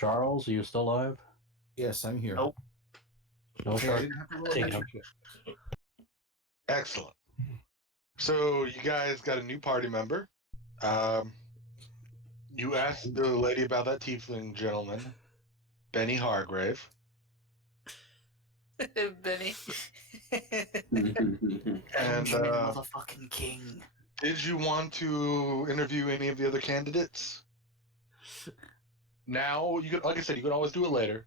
Charles, are you still alive? Yes, I'm here. Nope. No, Okay, I Shark. didn't have to roll Take an him. extra check. Excellent. So you guys got a new party member. You asked the lady about that tiefling gentleman, Benny Hargrave. Benny. And motherfucking king. did you want to interview any of the other candidates? Now, you could, like I said, you could always do it later.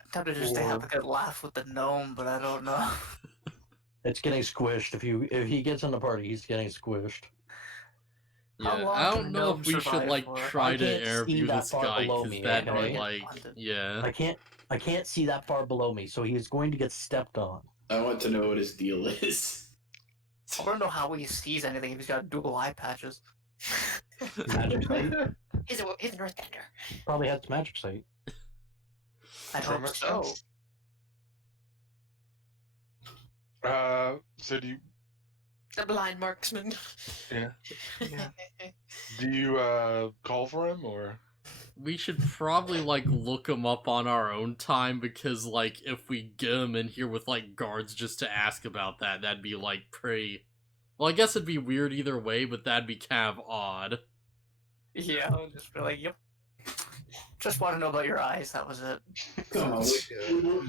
I'm tempted just to have a good laugh with the gnome, but I don't know. It's getting squished. If he gets in the party, he's getting squished. Yeah, I don't know if we should like try to interview this guy because that'd be like, yeah. I can't see that far below me, so he's going to get stepped on. I want to know what his deal is. I want to know how he sees anything if he's got dual eye patches. Magic sight? He's an earthbender. Probably has magic sight. I hope so. So do you... The blind marksman. Yeah. Do you, call for him, or...? We should probably, like, look him up on our own time, because, like, if we get him in here with, like, guards just to ask about that, that'd be, like, pretty... Well, I guess it'd be weird either way, but that'd be kind of odd. Yeah, I'll just be like, yep. Just want to know about your eyes, that was it. Come on,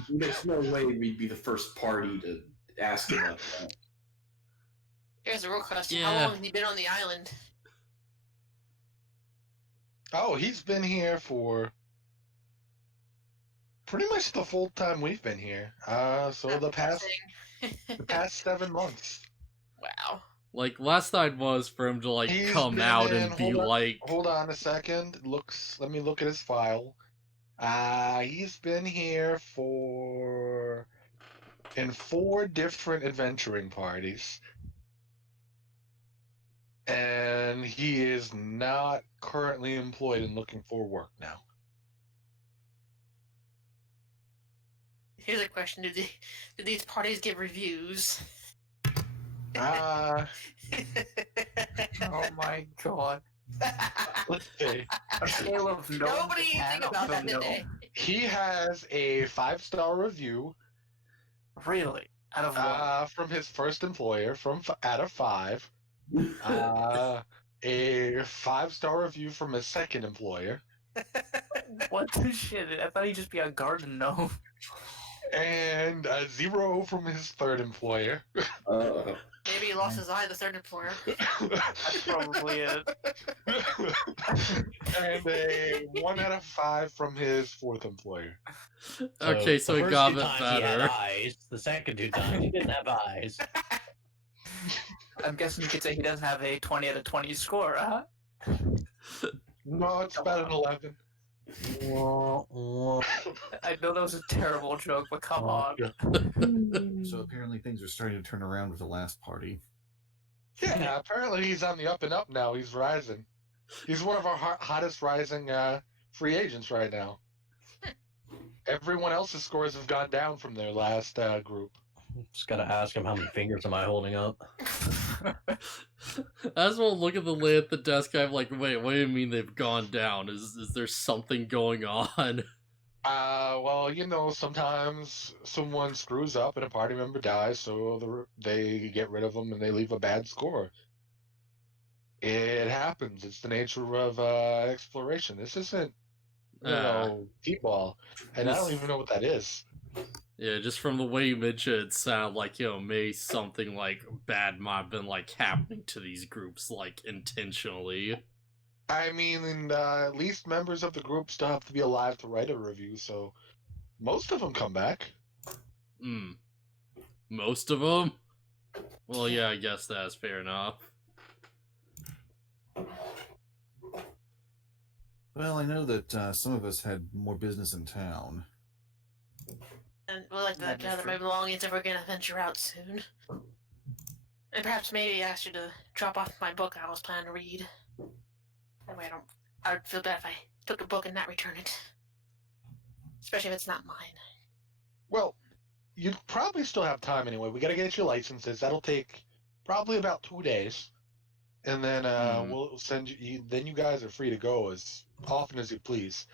there's no way we'd be the first party to ask about that. Here's a real question. Yeah. How long has he been on the island? Oh, he's been here for pretty much the full time we've been here. So the past 7 months. Wow. Like, last night was for him to, like, He's come been out in- and be hold on- like... Hold on a second. Let me look at his file. He's been here in 4 different adventuring parties. And he is not currently employed and looking for work now. Here's a question: Did these parties get reviews? Uh, Oh my god. let's see. A scale of no Nobody to 10 think about of that, did no. they? He has a 5-star review Really? Out of what? from his first employer out of 5. A 5-star review from his second employer. What the shit? I thought he'd just be a garden gnome. And a 0 from his third employer. Maybe he lost his eye, the third employer. That's probably it. And a 1 out of 5 from his fourth employer. Okay, so the he first got 2 it times he had better. eyes. The second 2 times he didn't have eyes. I'm guessing you could say he doesn't have a 20 out of 20 score, huh? No, it's about an 11. I know that was a terrible joke, but come on. So apparently things are starting to turn around with the last party. Yeah, apparently he's on the up and up now. He's rising. He's one of our hottest rising free agents right now. Everyone else's scores have gone down from their last group. Just gotta ask him how many fingers am I holding up. I just want to look at the lay at the desk. I'm like, wait, what do you mean they've gone down? Is there something going on? Well, you know, sometimes someone screws up and a party member dies, so they get rid of them and they leave a bad score. It happens. It's the nature of exploration. This isn't, you know, T-ball, and I don't even know what that is. Yeah, just from the way you mentioned it, sounded like, you know, maybe something, like, bad might have been, like, happening to these groups, like, intentionally. I mean, at least members of the group still have to be alive to write a review, so most of them come back. Most of them? Well, yeah, I guess that's fair enough. Well, I know that some of us had more business in town. And we'd like to gather my belongings if we're gonna venture out soon. And perhaps maybe ask you to drop off my book I was planning to read. That way I would feel bad if I took a book and not return it. Especially if it's not mine. Well, you probably still have time anyway. We gotta get your licenses. That'll take probably about 2 days. And then we'll send you, then you guys are free to go as often as you please.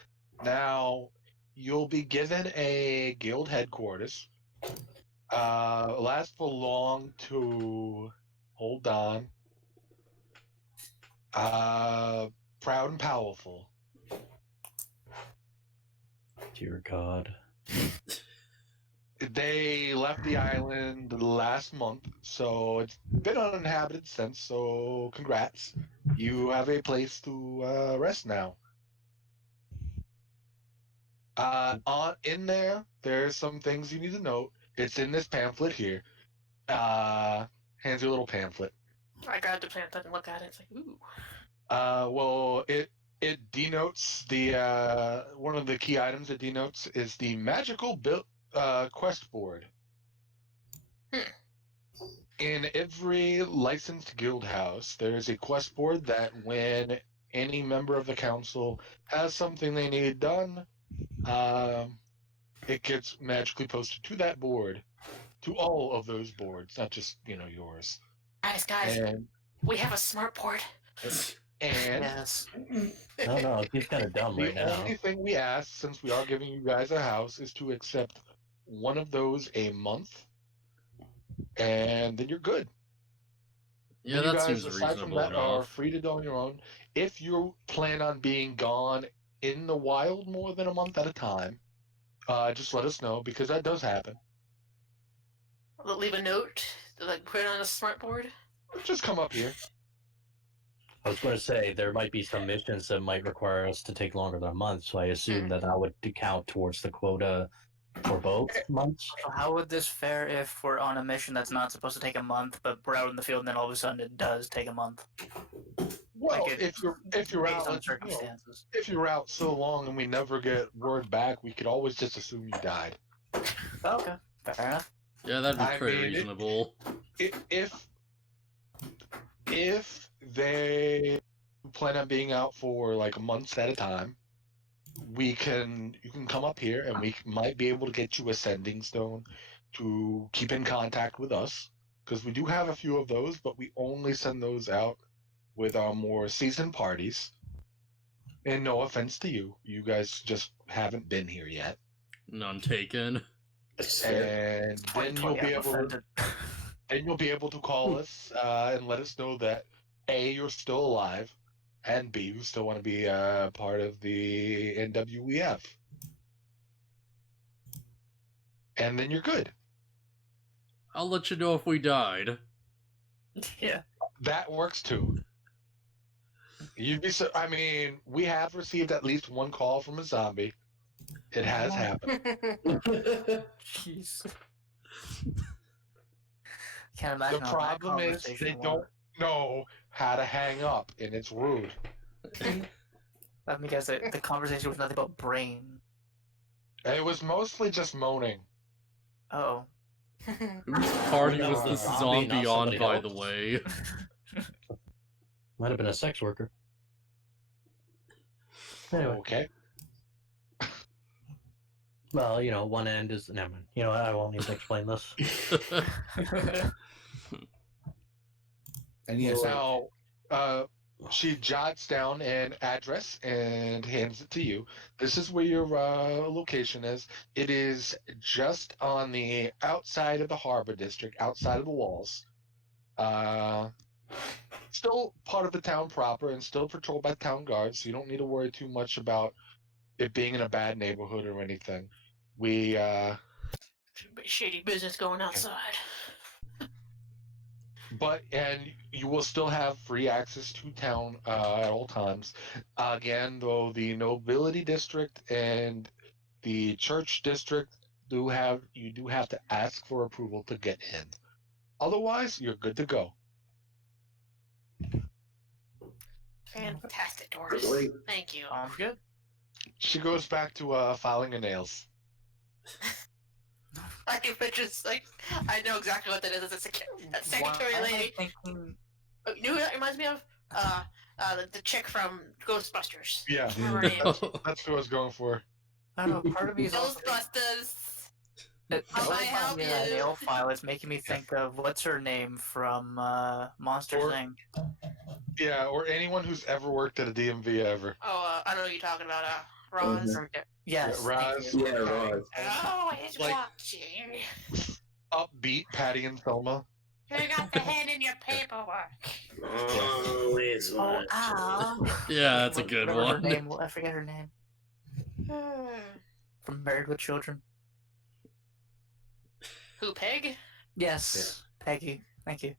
Now, you'll be given a guild headquarters. Last for long to hold on. Proud and powerful. Dear God. They left the island last month, so it's been uninhabited since, so congrats. You have a place to rest now. In there's some things you need to note. It's in this pamphlet here. Hands you a little pamphlet. I grabbed the pamphlet and look at it. It's like, ooh. Well, it denotes the one of the key items it denotes is the magical quest board. In every licensed guild house, there is a quest board that when any member of the council has something they need done, it gets magically posted to that board, to all of those boards, not just yours. Guys, And we have a smart board. Yes. No, he's kind of dumb right the now. only thing we ask, since we are giving you guys a house, is to accept one of those a month, and then you're good. Yeah, And that you guys, seems aside from reasonable that, are enough. free to do on your own. If you plan on being gone in the wild more than a month at a time, just let us know, because that does happen. Leave a note, like put it on a smart board. Just come up here. I was going to say, there might be some missions that might require us to take longer than a month, so I assume that would count towards the quota for both months. So how would this fare if we're on a mission that's not supposed to take a month, but we're out in the field and then all of a sudden it does take a month? Well, Like if you're based out, on circumstances. if you're out so long and we never get word back, we could always just assume you died. Okay, fair enough. Yeah, that'd be I pretty mean, reasonable. If they plan on being out for like months at a time, you can come up here and we might be able to get you a sending stone to keep in contact with us, because we do have a few of those, but we only send those out with our more seasoned parties. And no offense to you, you guys just haven't been here yet. None taken. And then you'll 2020, be I'm able offended. and you'll be able to call us and let us know that A, you're still alive, and B, you still want to be part of the NWEF. And then you're good. I'll let you know if we died. Yeah. That works too. You'd be I mean, we have received at least one call from a zombie. It has happened. Jeez. Can't imagine The how that problem is conversation they went. don't know how to hang up, and it's rude. Let me guess, the conversation was nothing but brain. It was mostly just moaning. Oh. Whose party No, was the the zombie, zombie not on, somebody by else. the way? Might have been a sex worker. Anyway. Okay. Well, one end is... Never mind. I won't even explain this. And yes, Now, she jots down an address and hands it to you. This is where your location is. It is just on the outside of the harbor district, outside of the walls. Still part of the town proper and still patrolled by town guards, so you don't need to worry too much about it being in a bad neighborhood or anything. We, Shady business going outside. and you will still have free access to town at all times. Again, though, the nobility district and the church district you do have to ask for approval to get in. Otherwise, you're good to go. Fantastic, Doris. Great. Thank you. Sounds good. She goes back to filing her nails. I can picture, I know exactly what that is. It's that secretary Why am I lady. thinking- You know who that reminds me of? The chick from Ghostbusters. Yeah, Remember her name? that's what I was going for. I don't know, part of me is also... Ghostbusters. How How may I help you? nail file is making me think of what's her name from Monsters Or- Inc. Yeah, or anyone who's ever worked at a DMV ever. Oh, I know what you're talking about. Roz. Yes. Roz. Yeah, Roz. Oh, he's Like- watching. Upbeat Patty and Thelma. You got the hand in your paperwork. Oh, it's Oh, Al. Yeah, that's a good Remember her one. name? I forget her name. From Married with Children. Who, Peg? Yes, Peggy. Thank you.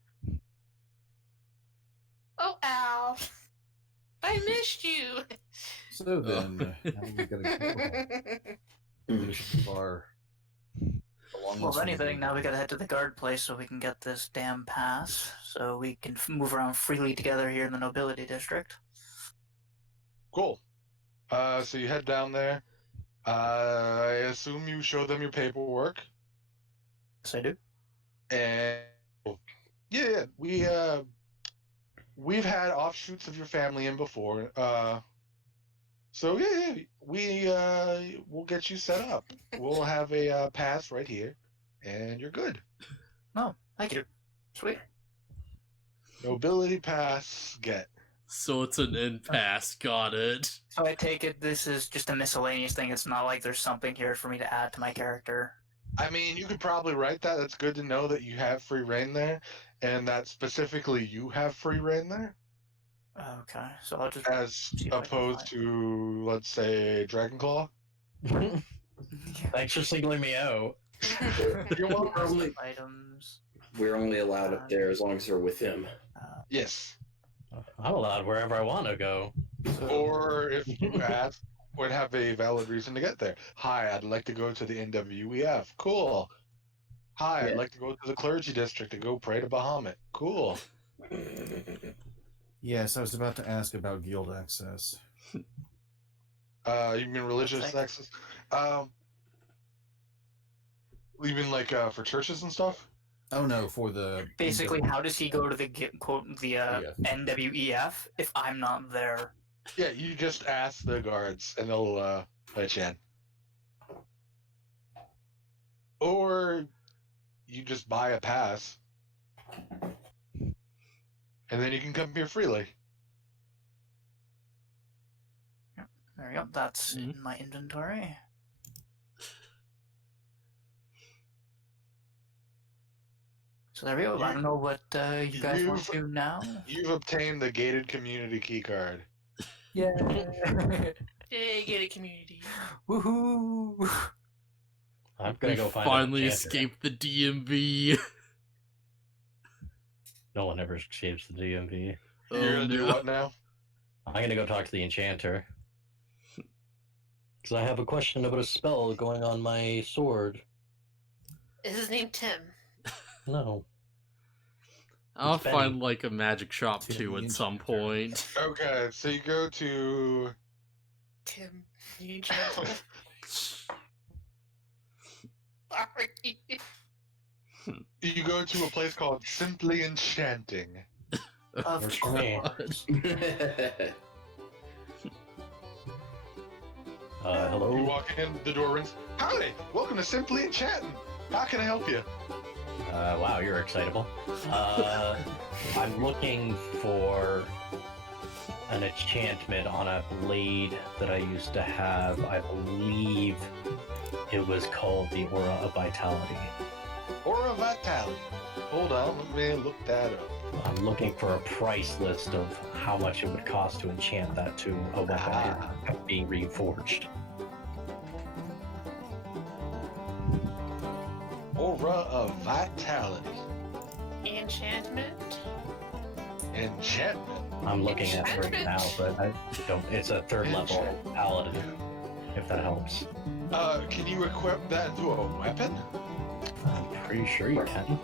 Oh, Al. I missed you. So then, now we gotta finish our. Well, if anything, now we gotta head to the guard place so we can get this damn pass, so we can move around freely together here in the nobility district. Cool. So you head down there. I assume you show them your paperwork. Yes, I do. And we've had offshoots of your family in before. So we'll get you set up. We'll have a pass right here, and you're good. Oh, thank you. Sweet. Nobility pass, get. So it's an impasse, got it. So I take it this is just a miscellaneous thing. It's not like there's something here for me to add to my character. I mean, you could probably write that. It's good to know that you have free reign there, and that specifically you have free reign there, Okay, so I'll just. as See if I can opposed find- to, let's say, Dragonclaw. Thanks for singling me out. You're welcome. Probably- Items. We're only allowed up there as long as we're with him. Yes. I'm allowed wherever I want to go. Or if you ask, would have a valid reason to get there. Hi, I'd like to go to the NWEF. Cool. Hi, I'd Yeah. like to go to the clergy district and go pray to Bahamut. Cool. Yes, I was about to ask about guild access. You mean religious Okay. access? You mean like for churches and stuff? Oh no, for the Basically, how does he go to the NWEF if I'm not there? Yeah, you just ask the guards and they'll let you in. Or you just buy a pass. And then you can come here freely. There we go. That's in my inventory. So there we go. I don't know what you guys want to do now. You've obtained the gated community key card. Yeah. Hey, get a community. Woohoo! I'm gonna We go find finally an enchanter. escaped the DMV. No one ever escapes the DMV. You're gonna do what now? I'm gonna go talk to the enchanter. Because I have a question about a spell going on my sword. Is his name Tim? No. I'll It's Benny. find like a magic shop Tim too the at some Enchanter. point. Okay, so you go to Tim. You gentle. Sorry. you go to a place called Simply Enchanting. Of Works for me. course. You Hello? walk in, the door rings. Howdy, welcome to Simply Enchanting. How can I help you? Wow, you're excitable. I'm looking for an enchantment on a blade that I used to have. I believe it was called the Aura of Vitality. Aura Vitality. Hold on, let me look that up. I'm looking for a price list of how much it would cost to enchant that to a weapon being reforged. Aura of Vitality. Enchantment? Enchantment. I'm looking at it right now, but I don't. It's a third level paladin, if that helps. Can you equip that into a weapon? I'm pretty sure you can.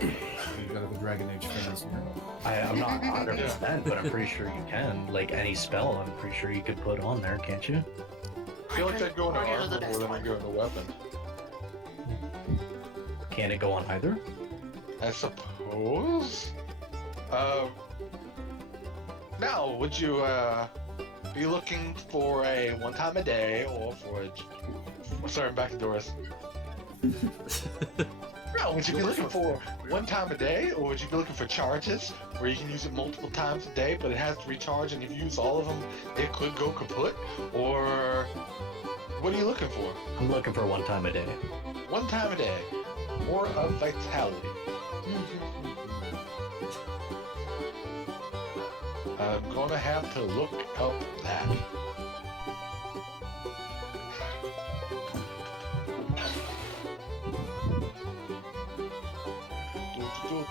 You got the Dragon Age fans here. I'm not 100%, but I'm pretty sure you can. Like any spell, I'm pretty sure you could put on there, can't you? I feel like I'd go into Armor is the armor best more than one. I'd go into weapon. Can it go on either? I suppose. Now, would you be looking for a one time a day or for a? Sorry, I'm back to Doris. No, would you be looking for one time a day, or would you be looking for charges where you can use it multiple times a day, but it has to recharge, and if you use all of them, it could go kaput? Or what are you looking for? I'm looking for one time a day. One time a day, or a vitality. I'm gonna have to look up that.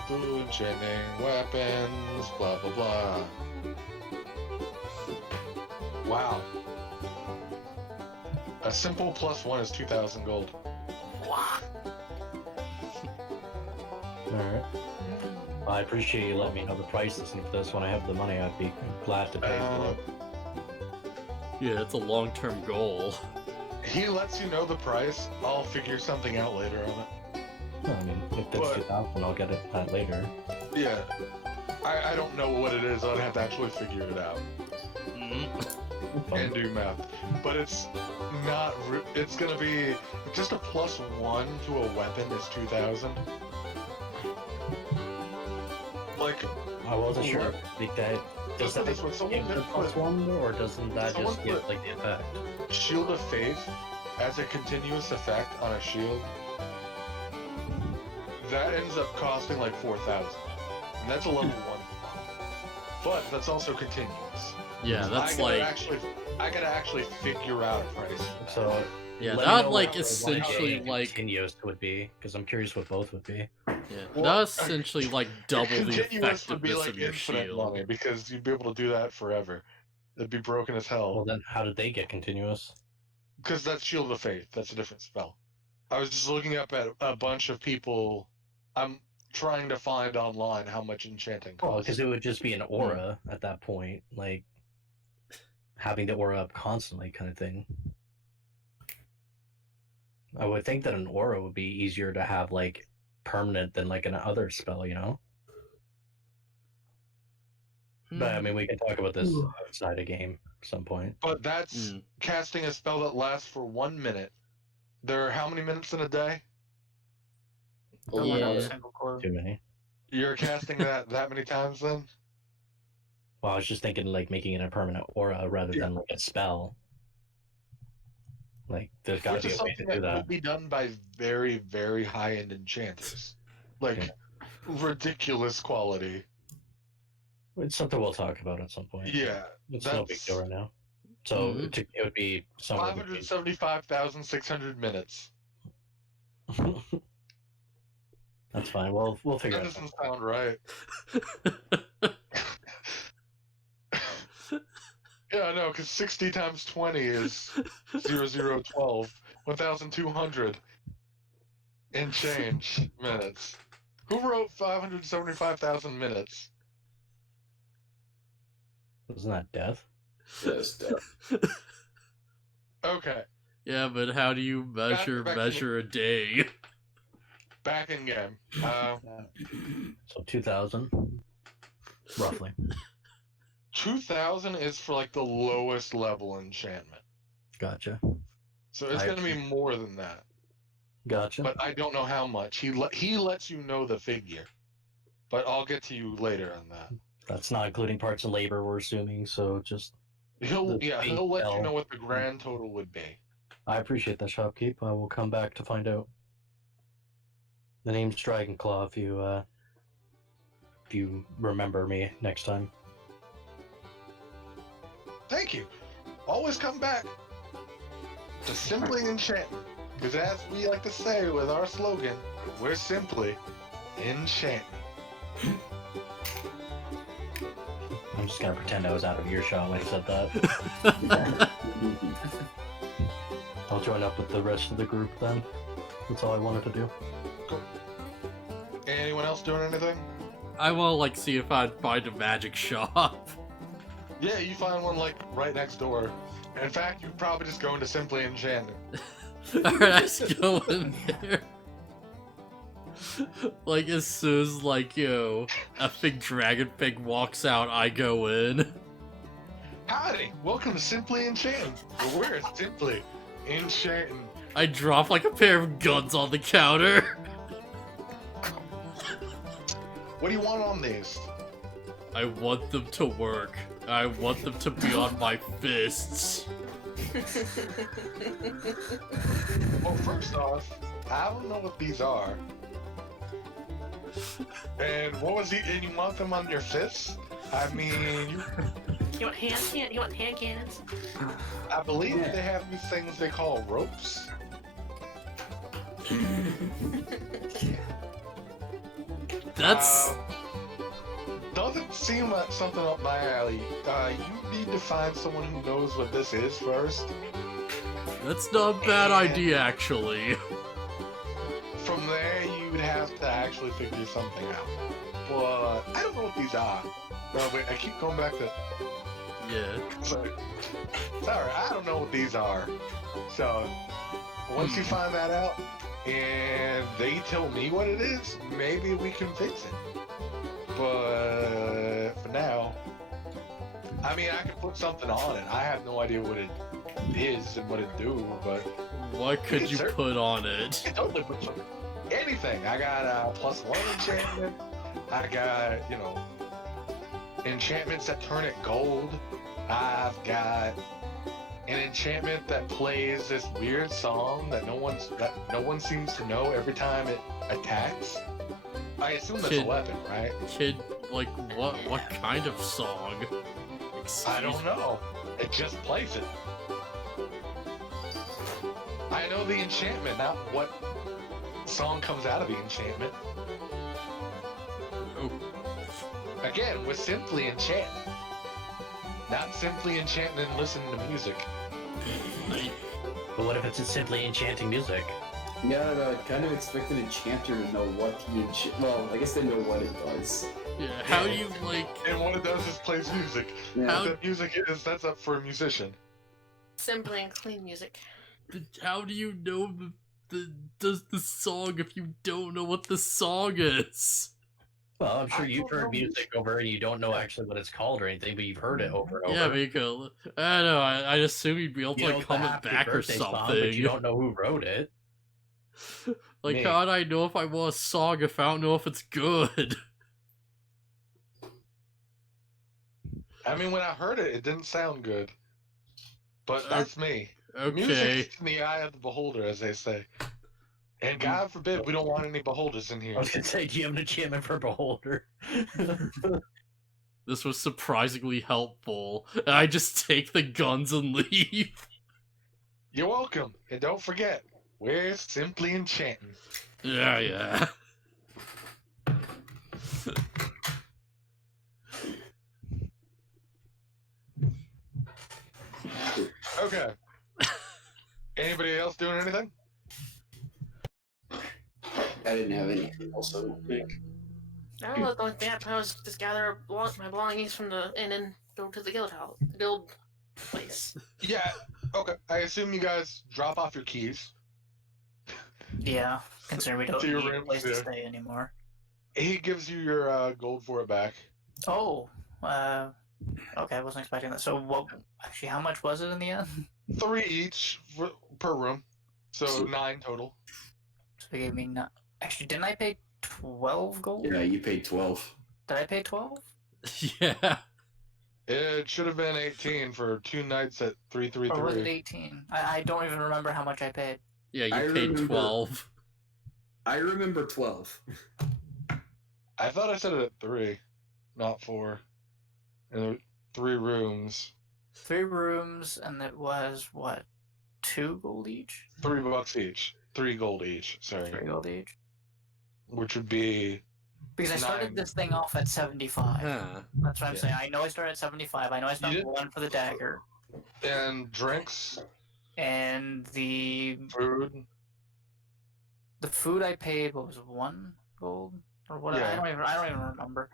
Enchanting weapons, blah blah blah. Wow. A simple +1 is 2,000 gold. Wow. Alright. I appreciate you letting me know the prices, and if this when I have the money, I'd be glad to pay for it. Yeah, it's a long-term goal. He lets you know the price. I'll figure something out later on it. I mean, if that's But- 2,000, I'll get it later. Yeah. I don't know what it is. I'd have to actually figure it out and do math. But it's not. It's gonna be just a +1 to a weapon is 2,000. Like, I wasn't sure. What? Like that, does Listen to that this one. Someone give the did put +1, or doesn't that Someone just give put- like the effect? Shield of Faith as a continuous effect on a shield. That ends up costing like 4,000, and that's a level 1. But that's also continuous. Yeah, that's like... I gotta actually figure out a price. So Yeah, let me that know like what essentially one day like... continuous would be, because I'm curious what both would be. Yeah, Well, that essentially like double the Continuous would be effectiveness like of your infinite shield. money, because you'd be able to do that forever. It'd be broken as Well, hell. then how did they get continuous? Because that's Shield of Faith. That's a different spell. I was just looking up at a bunch of people. I'm trying to find online how much enchanting Well, costs. because it would just be an aura at that point, like having the aura up constantly, kind of thing. I would think that an aura would be easier to have like permanent than like an other spell, you know. But I mean, we can talk about this outside a game at some point. But that's Mm. casting a spell that lasts for 1 minute. There are how many minutes in a day? Don't let out a Yeah. single core. Too many. You're casting that many times then? Well, I was just thinking like making it a permanent aura rather than like a spell. Like, there's got Which to be is a way to something do that that. will be done by very, very high-end enchanters. Like, ridiculous quality. It's something we'll talk about at some point. Yeah, It's no big deal right now. So Mhm. it would be somewhere between 575,600 minutes. That's fine. We'll figure That it out. doesn't sound right. Yeah, I know, because 60 times 20 is 0012. 1,200 and change minutes. Who wrote 575,000 minutes? Isn't that death? Yes, Okay, Yeah, but how do you measure back to measure a day? back in game. So 2,000, roughly. 2,000 is for like the lowest level enchantment. Gotcha. So it's I going to be more than that. Gotcha. But I don't know how much. He lets you know the figure. But I'll get to you later on that. That's not including parts of labor, we're assuming. So just He'll let you L. know what the grand total would be. I appreciate that, shopkeep. I will come back to find out. The name's Dragonclaw. If you remember me next time. Thank you. Always come back to Simply Enchanting. Because as we like to say with our slogan, we're simply enchanting. I'm just gonna pretend I was out of earshot when I said that. I'll join up with the rest of the group then. That's all I wanted to do. Cool. Anyone else doing anything? I want to like see if I'd find a magic shop. Yeah, you find one like right next door. In fact, you probably just go into Simply Enchanting. Alright, I just go in there. Like as soon as like a big dragon pig walks out, I go in. Howdy, welcome to Simply Enchanting. We're Simply Enchanting. I drop like a pair of guns on the counter. What do you want on these? I want them to work. I want them to be on my fists. Well, first off, I don't know what these are. And what was he? And you want them on your fists? I mean, You want hand cannons? I believe they have these things they call ropes. That's Doesn't seem like something up my alley. You need to find someone who knows what this is first. that's not a bad idea, actually. From there, you would have to actually figure something out. But I don't know what these are. No, wait, I keep going back to. Yeah. Sorry, I don't know what these are. So once you find that out, and they tell me what it is, maybe we can fix it. But for now, I mean, I can put something on it. I have no idea what it is and what it do, but What could you put on it? I totally put something. Anything. I got +1 enchantment. I got, enchantments that turn it gold. I've got an enchantment that plays this weird song that no one seems to know every time it attacks. I assume that's a weapon, right? Kid, like, what kind of song? I don't know. It just plays it. I know the enchantment, not what song comes out of the enchantment. Oh. Again, we're simply enchanting. Not simply enchanting and listening to music. But what if it's simply enchanting music? Yeah, I kind of expect an enchanter to know what he well, I guess they know what it does. Yeah, how do you, like... And what it does is plays music. Yeah. What that music is, that's up for a musician. Simply and clean music. How do you know does the song if you don't know what the song is? Well, I'm sure I you've don't know heard music over and you don't know actually what it's called or anything, but you've heard it over and over. Yeah, Miko. I don't know, I assume you'd be able to, You know like, it's a comment happy back or birthday something. song, but you don't know who wrote it. Like, Me. how would I know if I want a song if I don't know if it's good? I mean, when I heard it, it didn't sound good. But that's me. Okay. Music's in the eye of the beholder, as they say. And God forbid we don't want any beholders in here. I was gonna say, do you have an enchantment for Beholder? This was surprisingly helpful. I just take the guns and leave. You're welcome. And don't forget, we're simply enchanting. Yeah. Okay. Anybody else doing anything? I didn't have anything else, I don't think. I don't know, the only thing I plan was just gather my belongings from the inn and go to the guild place. Yeah. Okay. I assume you guys drop off your keys. Yeah, considering we don't To your need a rooms, place to yeah. stay anymore. He gives you your gold for it back. Oh, okay, I wasn't expecting that. So, what? Actually, how much was it in the end? 3 each per room. So 9 total. So they gave me Actually, didn't I pay 12 gold? Yeah, you paid 12. Did I pay 12? Yeah. It should have been 18 for 2 nights at Or was it 333. 18? I don't even remember how much I paid. Yeah, I you paid remember- 12. I remember 12. I thought I said it at 3, not 4. And there were 3 rooms. 3 rooms, and it was, what, 2 gold each? $3 each. 3 gold each. Sorry. 3 gold each? Which would be Because I started 9. this thing off at 75. Huh. That's what I'm Yeah. saying. I know I started at 75. I know I spent did? 1 for the dagger. And drinks, And the food. food I paid, what was it, 1 gold? Or what? Yeah. I don't even remember.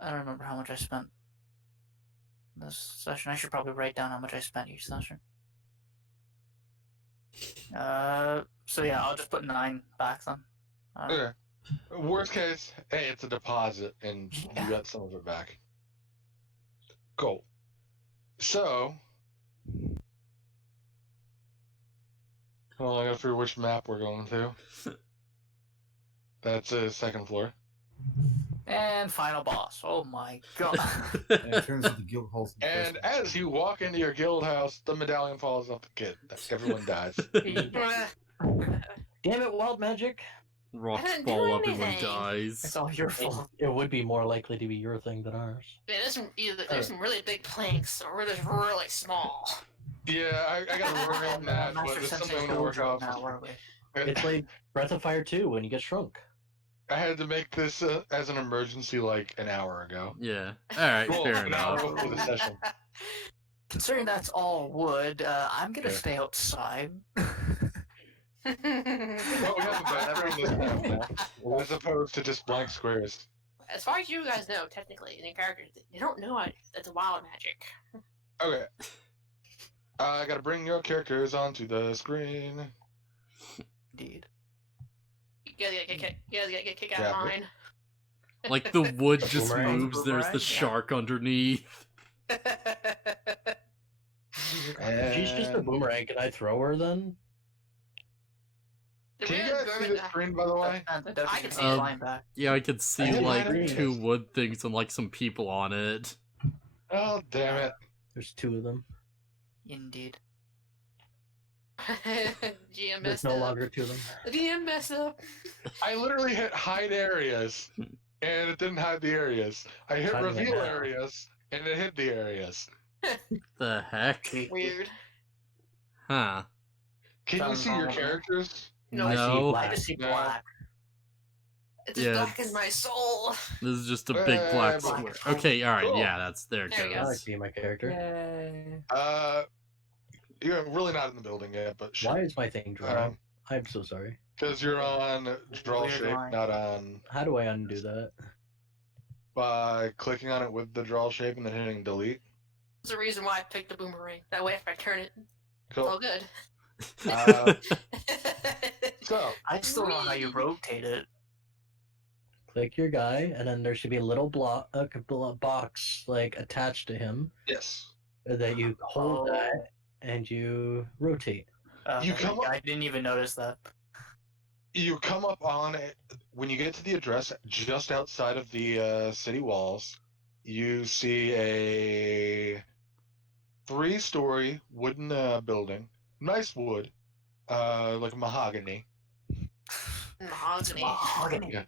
I don't remember how much I spent this session. I should probably write down how much I spent each session. So yeah, I'll just put 9 back then. Okay. Worst case, hey, it's a deposit, and Yeah. you got some of it back. Cool. So, hold on, I gotta figure which map we're going to. That's the second floor. And final boss. Oh my god. And it turns out the guild hall's And infested. as you walk into your guild house, the medallion falls off the kid. Everyone dies. Damn it, wild magic! Rocks didn't do fall, everyone anything. dies. It's all your fault. It would be more likely to be your thing than ours. Yeah, there's some really big planks, or there's really small. Yeah, I got to work on that, but Master it's something Sensei's I'm gonna work dojo off. now, are we? It's like Breath of Fire 2 when you get shrunk. I had to make this as an emergency like an hour ago. Yeah. Alright, Cool, fair an hour enough. before the session. Considering that's all wood, I'm gonna Okay. stay outside. Well, we have a bathroom this time now, as opposed to just blank squares. As far as you guys know, technically, in your characters, you don't know it's a wild magic. Okay. I gotta bring your characters onto the screen. Indeed. You guys gotta get kicked out Yeah, of but- mine. Like the wood just Boomerang? moves, there's the Boomerang? shark underneath. She's just a boomerang. Can I throw her then? The Can you real guys see Gorman- the screen, by the way? I I can see it it. flying back. Yeah, I could see didn't like mind it. 2 wood things and like some people on it. Oh, damn it. There's 2 of them. Indeed. GM There's messed no up. longer 2 of them. The GM messed up. I literally hit hide areas, and it didn't hide the areas. I hit Hide them reveal now. areas, and it hid the areas. The heck? Weird. Huh. Can you Sounds see your normal. characters? No, I see No. I black. just see No. black. It's as Yeah, black as my soul. This is just a big black Black. square. Okay, alright, Cool. yeah, there it There we I go. goes. see my character. Yay. You're really not in the building yet, but Why is my thing drawing? I'm so sorry. because you're on draw Weird shape, line. not on How do I undo that? by clicking on it with the draw shape and then hitting delete. That's the reason why I picked the boomerang. That way, if I turn it, it's Cool. all good. Uh, so I still don't know how you rotate it. Click your guy, and then there should be a little box like attached to him yes, that you hold Oh. that and you rotate. You come up- I didn't even notice that. you come up on it when you get to the address just outside of the city walls. You see a 3-story wooden building, nice wood, like mahogany. Mahogany. Mahogany. Yeah.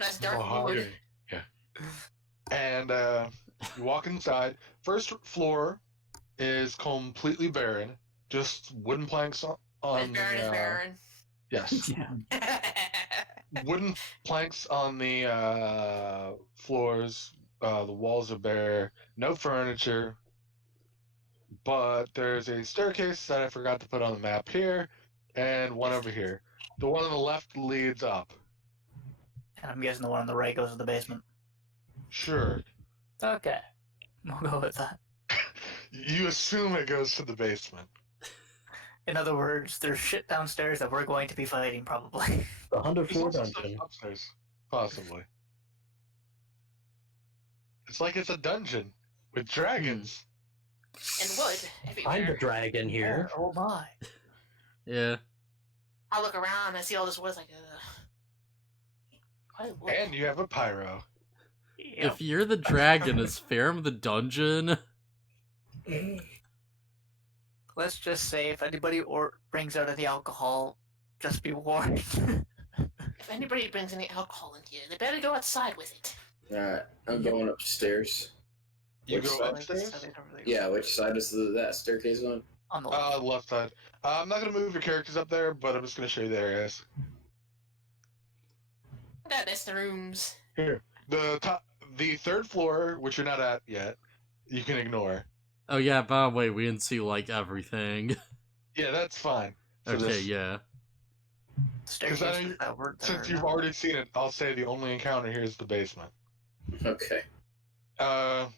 Nice dark Mahogany. wood. Yeah. And you walk inside. First floor is completely barren, just wooden planks on. As barren as barren. Yes, Yeah. wooden planks on the floors. The walls are bare. No furniture. But there's a staircase that I forgot to put on the map here, and one over here. The one on the left leads up. And I'm guessing the one on the right goes to the basement. Sure. Okay. We'll go with that. You assume it goes to the basement. In other words, there's shit downstairs that we're going to be fighting, probably. The 100 There's floor also stuff dungeon. upstairs, possibly. It's like it's a dungeon with dragons. And wood Find the everywhere. dragon here. Oh my. Yeah. I look around and I see all this wood. It's like, why wood? And you have a pyro. Yep. If you're the dragon, is Farum the dungeon? Let's just say if anybody brings out any alcohol, just be warned. If anybody brings any alcohol in here, they better go outside with it. Alright, I'm going upstairs. You Which go side? upstairs? Yeah, which side is that staircase on? On the left. Left side. I'm not gonna move your characters up there, but I'm just gonna show you the areas. That's the rooms. Here. The third floor, which you're not at yet, you can ignore. Oh yeah, by the way, we didn't see like everything. Yeah, that's fine. For Okay, this. yeah. Staircase I- is that word there, Since you've no? already seen it, I'll say the only encounter here is the basement. Okay. I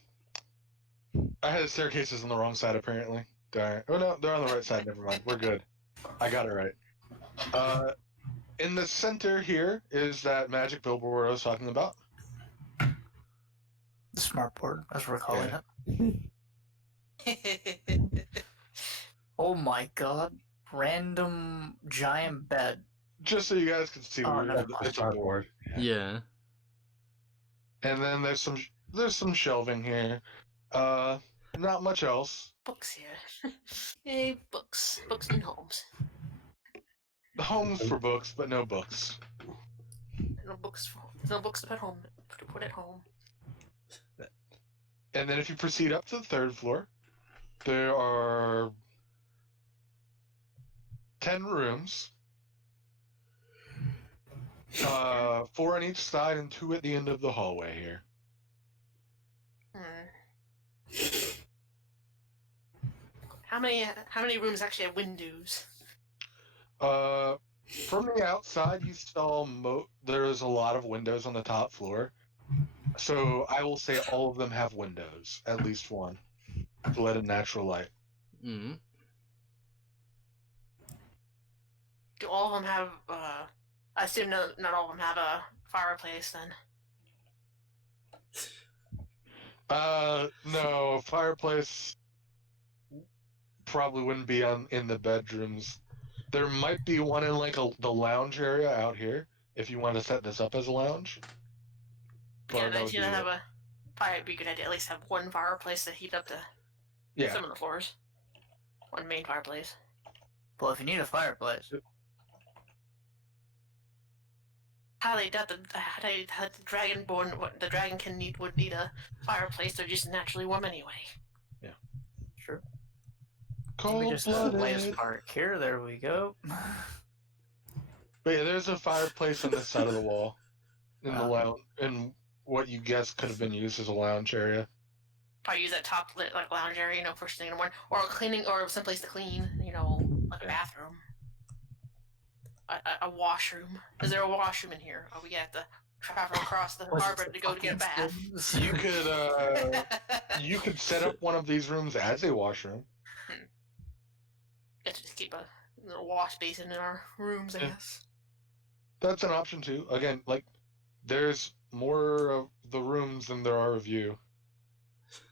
had the staircases on the wrong side, apparently. Darn. Oh no, they're on the right side. Never mind. We're good. I got it right. In the center here is that magic billboard I was talking about. The smart board, as we're calling Yeah. it. Oh my god. Random giant bed Just so you guys can see, Oh, never mind. it's a board. Yeah. And then there's some shelving here. Not much else. Books here. Yay, books. Books and homes. Homes for books, but no books. No books to put home. To put at home. And then if you proceed up to the 3rd floor, there are 10 rooms. 4 on each side and 2 at the end of the hallway here. How many rooms actually have windows? From the outside, you saw there's a lot of windows on the top floor. So I will say all of them have windows, at least one, to let in natural light. Mm-hmm. Do all of them have, I assume not all of them have a fireplace then. No, fireplace probably wouldn't be in the bedrooms. There might be one in like the lounge area out here, if you want to set this up as a lounge. Yeah, nice to have probably be a good idea. At least have one fireplace to heat up some of the floors. One main fireplace. Well, if you need a fireplace, How the dragonborn, the dragon would need a fireplace. They're just naturally warm anyway. Yeah. Sure. Let me just lay a spark here. There we go. But yeah, there's a fireplace on this side of the wall, in the lounge, in what you guess could have been used as a lounge area. Probably use that top lit like lounge area, first thing in the morning, or cleaning, or someplace to clean, like a bathroom, a washroom. Is there a washroom in here? Or we have to travel across the harbor to go to get a bath? You could set up one of these rooms as a washroom. Get to just keep a little wash basin in our rooms, I guess. That's an option too. Again, there's more of the rooms than there are of you.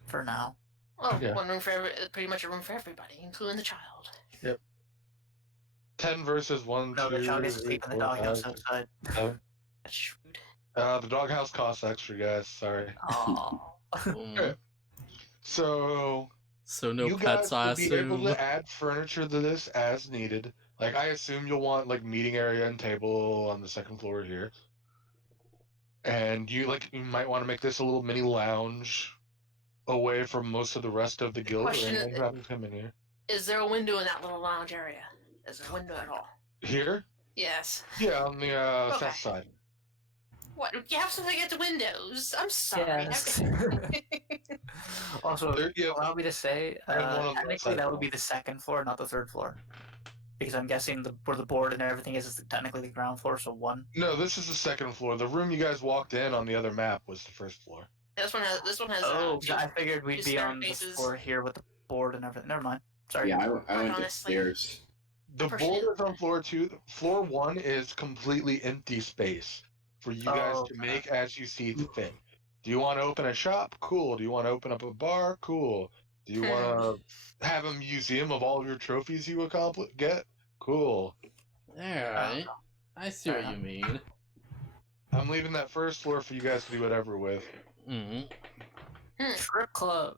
For now. Well, one room for pretty much a room for everybody, including the child. Yep. 10 versus 1, No, 2, the child gets to sleep in the doghouse outside. That's shrewd. The doghouse costs extra, guys. Sorry. Oh. So no you pets, guys I will be able assume. to add furniture to this as needed. I assume you'll want meeting area and table on the 2nd floor here. And you might want to make this a little mini lounge away from most of the rest of the guild. Question or anyone come in here. Is there a window in that little lounge area? Is there a window at all? Here? Yes. Yeah, on the south side. What? You have something at the windows? I'm sorry. Yes. Also, allow me to say, technically that would be the 2nd floor, not the 3rd floor. Because I'm guessing where the board and everything is technically the ground floor, so 1. No, this is the 2nd floor. The room you guys walked in on the other map was the 1st floor. This one has. I figured we'd be on the floor here with the board and everything. Never mind. Sorry. Yeah, I went upstairs. The board is on floor 2. Floor 1 is completely empty space for you guys to make as you see fit. Do you want to open a shop? Cool. Do you want to open up a bar? Cool. Do you want to have a museum of all of your trophies you get? Cool. Alright. I see what you mean. I'm leaving that 1st floor for you guys to do whatever with. Mm-hmm. Strip club.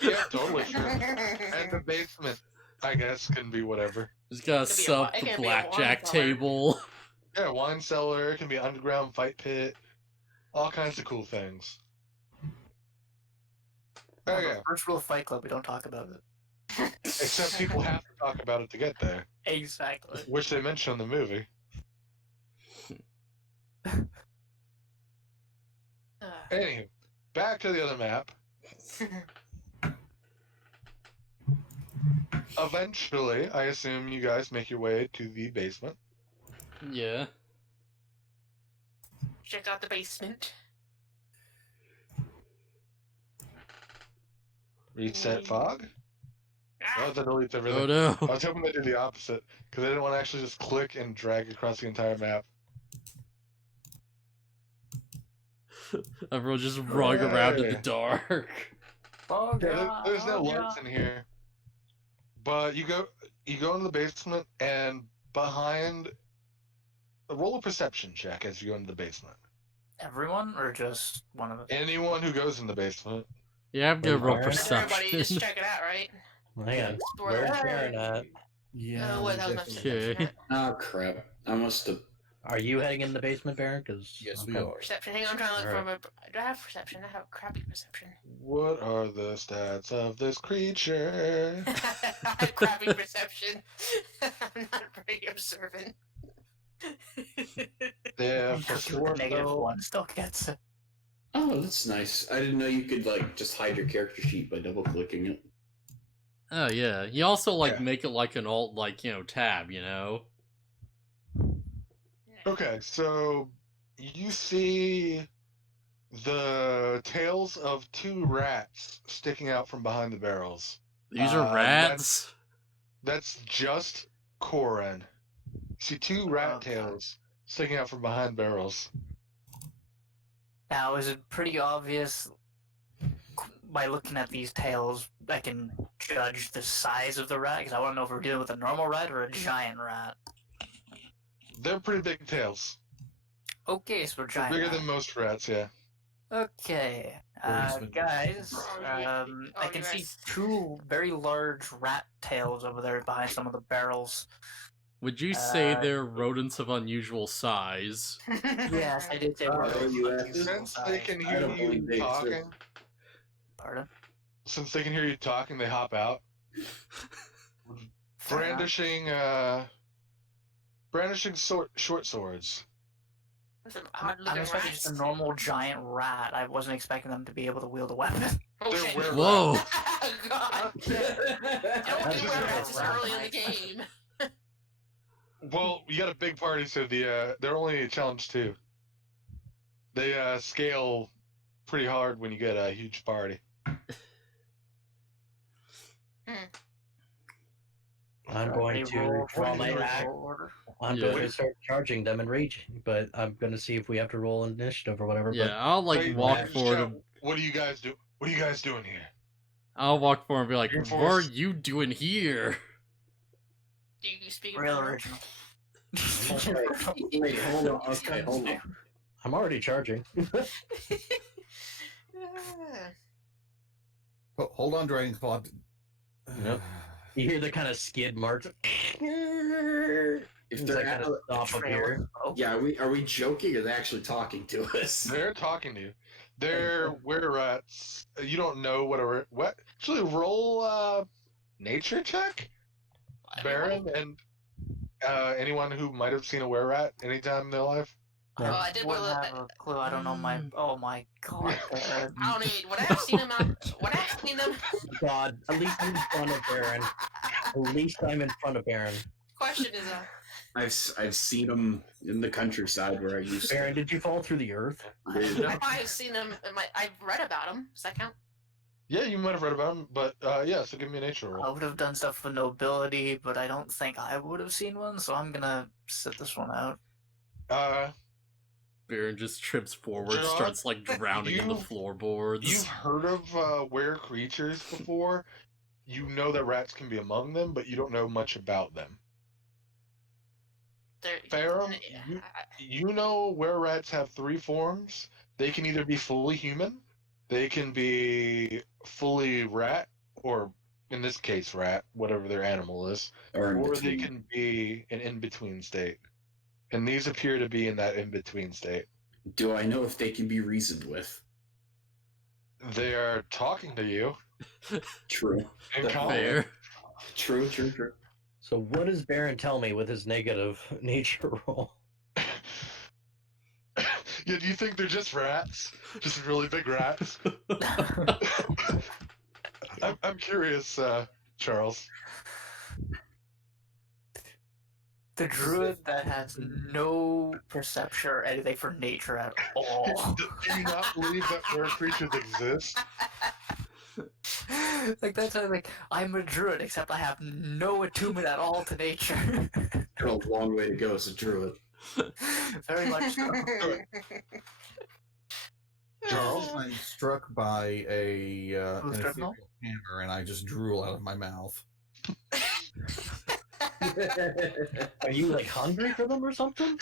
Yeah, totally sure. And the basement, I guess, can be whatever. Just gotta set up the blackjack table. Yeah, wine cellar, it can be underground fight pit. All kinds of cool things. Oh, yeah. First rule of Fight Club, we don't talk about it. Except people have to talk about it to get there. Exactly. Which they mentioned in the movie. Anywho, back to the other map. Eventually, I assume you guys make your way to the basement. Yeah. Check out the basement. Reset fog? Oh, that deletes everything. Oh no. I was hoping they did the opposite, because I didn't want to actually just click and drag across the entire map. Everyone just rug around in the dark. Oh, yeah, there's no lights in here. But you go into the basement, and behind roll a perception check as you go into the basement. Everyone, or just one of us? Anyone who goes in the basement. Yeah, I'm gonna roll Baron? Everybody just perception. check it out, right? Hang on. Spoiler Where's alert. Baron at? Yeah. Oh, what? That was my definitely. perception. Okay. Right? Oh crap! I must have. Are you heading in the basement, Baron? Because Yes, we are. Perception. Hang on, I'm trying to look for Alright. my. Do I have perception? I have crappy perception. What are the stats of this creature? I have crappy perception. I'm not very observant. Yeah, Cookie with the -1 still gets it. Oh, that's nice. I didn't know you could like just hide your character sheet by double clicking it. Oh yeah. You also like Yeah. make it like an alt, like tab. Okay, so you see the tails of 2 rats sticking out from behind the barrels. These are rats. That's just Corin. You see 2 rat Okay. tails sticking out from behind barrels. Now, is it pretty obvious by looking at these tails, I can judge the size of the rat? Because I want to know if we're dealing with a normal rat or a giant rat. They're pretty big tails. Okay, so we're giant Bigger rat. than most rats, yeah. Okay, Where's guys, I you can see guys- 2 very large rat tails over there behind some of the barrels. Would you say Uh, they're rodents of unusual size? Yes, I did say Oh, we're you asked. Since they can I hear don't you believe they talking, exist. Pardon? since they can hear you talking, they hop out, brandishing short swords. Listen, I'm I'm looking expecting just a rats. normal giant rat. I wasn't expecting them to be able to wield a weapon. Oh, They're shit. werewolves. Whoa! God. Don't That's do just rats this a rat. early in the game. Well, you got a big party, so they're only a challenge 2. They scale pretty hard when you get a huge party. I'm going to Roll draw my for axe. order. I'm Yeah. going to start charging them and raging, but I'm going to see if we have to roll initiative or whatever. Yeah, I'll like Hey, walk just forward. shout, what do you guys do? What are you guys doing here? I'll walk forward and be like, Your "What force- are you doing here?" Do you speak Real about original. Wait, hold on. Okay, hold on. I'm already charging. Oh, hold on, Dragon Claw. Yep. You hear the kind of skid marks. If As they're I kind of stop up here. yeah, are we joking or are they actually talking to us? They're talking to you. They're were-rats. You don't know what. Actually, roll nature check, Baron, and anyone who might have seen a were-rat anytime in their life. Oh, I did wouldn't well, have a clue. I don't know my. Oh my god. I don't need. Would I have seen them? Would I have seen them? God, at least I'm in front of Baron. At least I'm in front of Baron. Question is, I've seen them in the countryside where I used to. Baron, did you fall through the earth? I might have seen them. I've read about them. Does that count? Yeah, you might have read about them, but yeah. So give me a nature I roll. would have done stuff for nobility, but I don't think I would have seen one, so I'm gonna sit this one out. Baron just trips forward, Gerard, starts like drowning in the you've floorboards. heard of were creatures before. You know that rats can be among them, but you don't know much about them. Ferrum, you know where rats have 3 forms. They can either be fully human, they can be fully rat, or in this case rat, whatever their animal is, Or or they can be an in-between state. And these appear to be in that in-between state. Do I know if they can be reasoned with? They are talking to you. True. In common. Fair. True. So what does Baron tell me with his negative nature roll? Yeah, do you think they're just rats? Just really big rats? I'm curious, Charles. The druid that has no perception or anything for nature at all. Do you not believe that rare creatures exist? Like that's like I'm a druid, except I have no attunement at all to nature. Got a long way to go as a druid. Very much so. Charles? I'm struck by an Who's ethereal Dethhollow? hammer, and I just drool out of my mouth. Are you like hungry for them or something?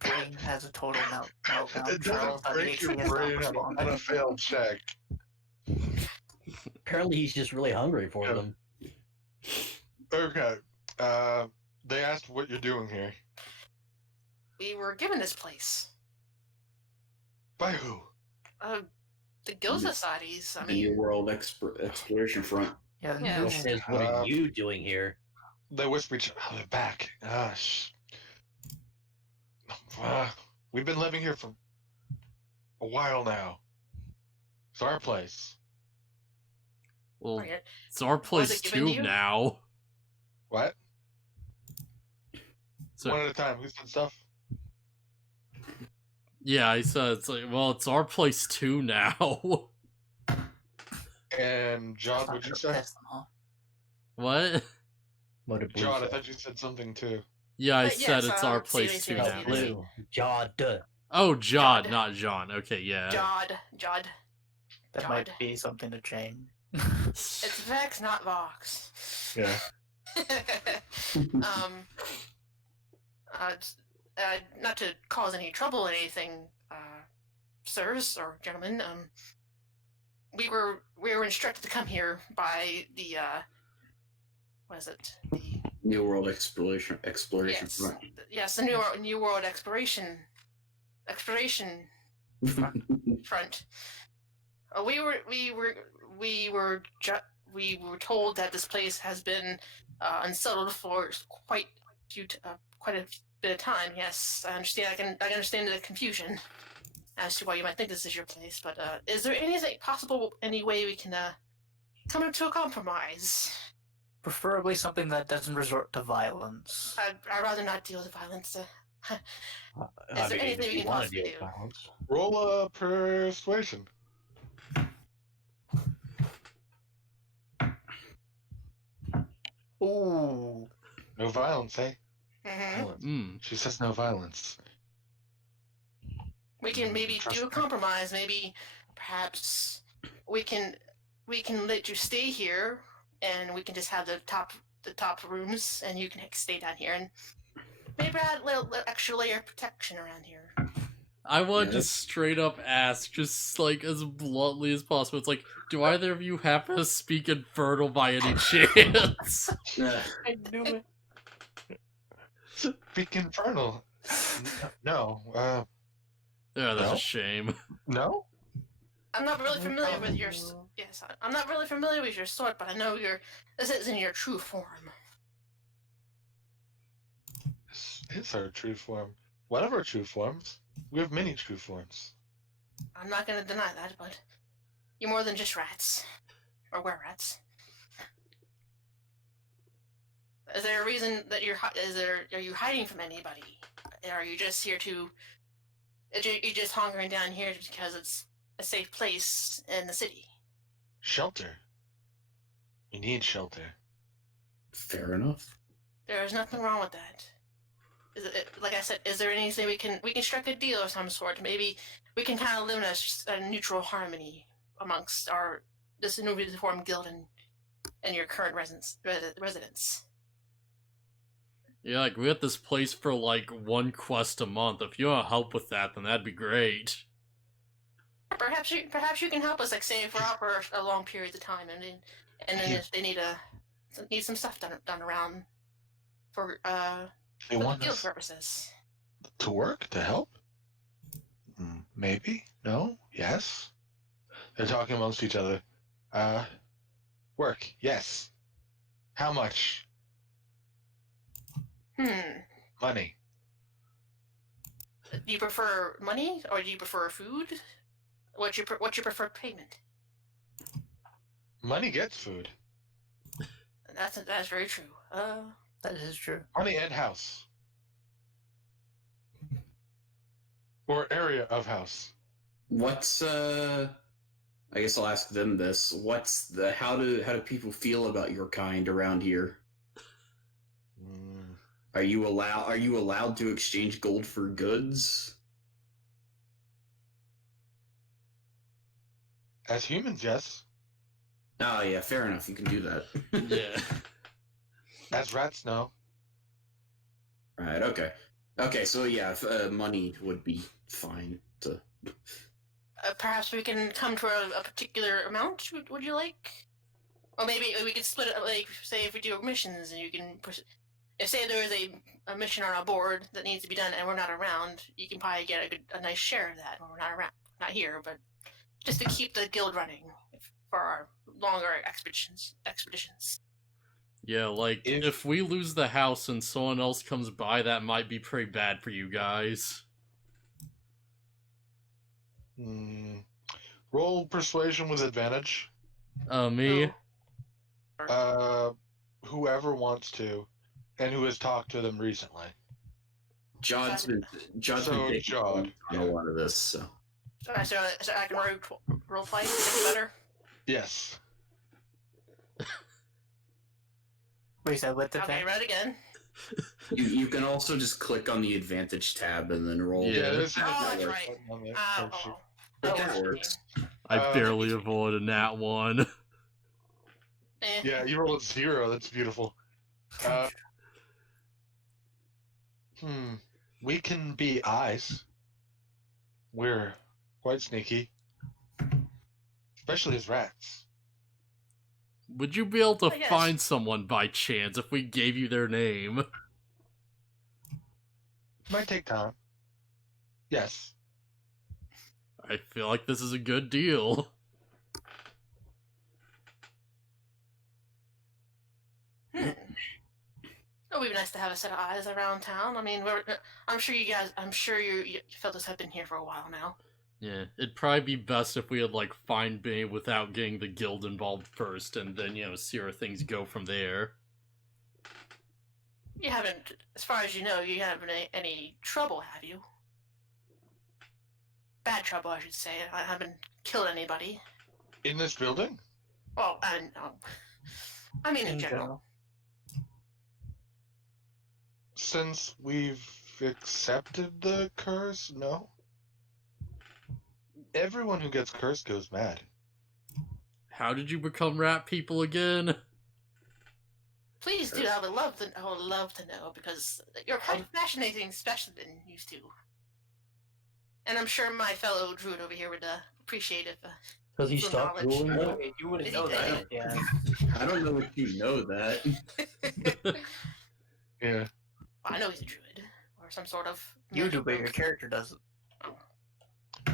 Brain has a total meltdown. It Charles, doesn't break your HC has not brain on responded. a failed check. Apparently, he's just really hungry for Yeah. them. Okay. They asked what you're doing here. We were given this place. By who? The Guild Societies. I The mean, New World Exploration Front. Yeah, Yeah. new- What says, what are you doing here? They whisper each other. Oh, they're back. Gosh. We've been living here for a while now. It's our place. Well, are you- it's our Was place it given too to you? now. What? So One at a time. Who said stuff? yeah, I said it's like, well, it's our place too now. And John, That's not what'd you gonna say? piss them off. What? What did Blue John, I say? thought you said something too. Yeah, I Yes, said it's our see, place see, too see, now. see. Blue. Jod. Oh, Jod, Jod. not John. Okay, yeah. Jod. That God. might be something to change. It's Vex, not Vox. Yeah. Uh, not to cause any trouble or anything, sirs or gentlemen. We were instructed to come here by the what is it? The New World Exploration yes, Front. yes, the New World Exploration Front. We were told that this place has been unsettled for quite a bit of time. Yes, I understand. I can understand the confusion as to why you might think this is your place. But is there any way we can come to a compromise? Preferably something that doesn't resort to violence. I'd rather not deal with violence. I Is there mean, anything if we you can want to possibly deal with do? violence. Roll a persuasion. Ooh. No violence, eh? Mm-hmm. She says no violence. We can maybe Trust do a me. compromise. Maybe, perhaps, we can let you stay here, and we can just have the top rooms, and you can stay down here, and maybe add a little extra layer of protection around here. I want to Yeah. just straight up ask, just like as bluntly as possible. It's like, do either of you happen to speak Infernal by any chance? I knew it. Speak Infernal. No. Yeah, that's No? a shame. No? I'm not really familiar with your I'm not really familiar with your sword, but I know this isn't your true form. This is our true form. One of our true forms. We have many true forms. I'm not going to deny that, but you're more than just rats or were-rats. Is there a reason that are you hiding from anybody? Are you just here to? You're just hungering down here because it's a safe place in the city? Shelter. We need shelter. Fair enough. There's nothing wrong with that. Like I said, is there anything we can strike a deal of some sort? Maybe we can kind of live in a neutral harmony amongst this newly formed guild and your current residents. Yeah, like, we got this place for, like, one quest a month. If you want to help with that, then that'd be great. Perhaps you can help us, like, say, if we're out for a long period of time, and then if they need some stuff done around for They want guild us purposes. to work, to help? Maybe? No? Yes? They're talking amongst each other. Work. Yes. How much? Money. Do you prefer money or do you prefer food? What's your preferred payment? Money gets food. That's very true. That is true. Money and house. Or area of house. What's I guess I'll ask them this. How do people feel about your kind around here? Are you allowed to exchange gold for goods? As humans, yes. Oh yeah, fair enough. You can do that. Yeah. As rats know. Right. Okay. Okay. So yeah, money would be fine. To Perhaps we can come to a particular amount. Would you like? Or maybe we could split it. Like, say, if we do missions, and you can push. If say there is a mission on our board that needs to be done, and we're not around, you can probably get a nice share of that when we're not around. Not here, but just to keep the guild running for our longer expeditions. Yeah, like, if we lose the house and someone else comes by, that might be pretty bad for you guys. Roll persuasion with advantage. Me? Whoever wants to, and who has talked to them recently. Jod's been taking Jod. on a lot of this. So I can roll play. Make it better. Yes. What you said with the Okay, read again. you can also just click on the advantage tab and then roll. Yeah. There's that's right. That works. I barely avoided that one. Yeah, you roll a 0. That's beautiful. We can be eyes. We're quite sneaky. Especially as rats. Would you be able to I guess. find someone by chance if we gave you their name? Might take time. Yes. I feel like this is a good deal. It would be nice to have a set of eyes around town. I mean, I'm sure you fellas have been here for a while now. Yeah, it'd probably be best if we had, like, find Bane without getting the guild involved first, and then, you know, see where things go from there. You haven't, as far as you know, you haven't any trouble, have you? Bad trouble, I should say. I haven't killed anybody. In this building? Well, I mean in general. Since we've accepted the curse, no. Everyone who gets cursed goes mad. How did you become rat people again? Please do. I would love to know, because you're quite fascinating, especially than used to. And I'm sure my fellow druid over here would appreciate it. Because he stopped knowledge. ruling. You wouldn't Is know he that. dead? Yeah. I don't know if you know that. Yeah. I know he's a druid, or some sort of. You do, but your character doesn't.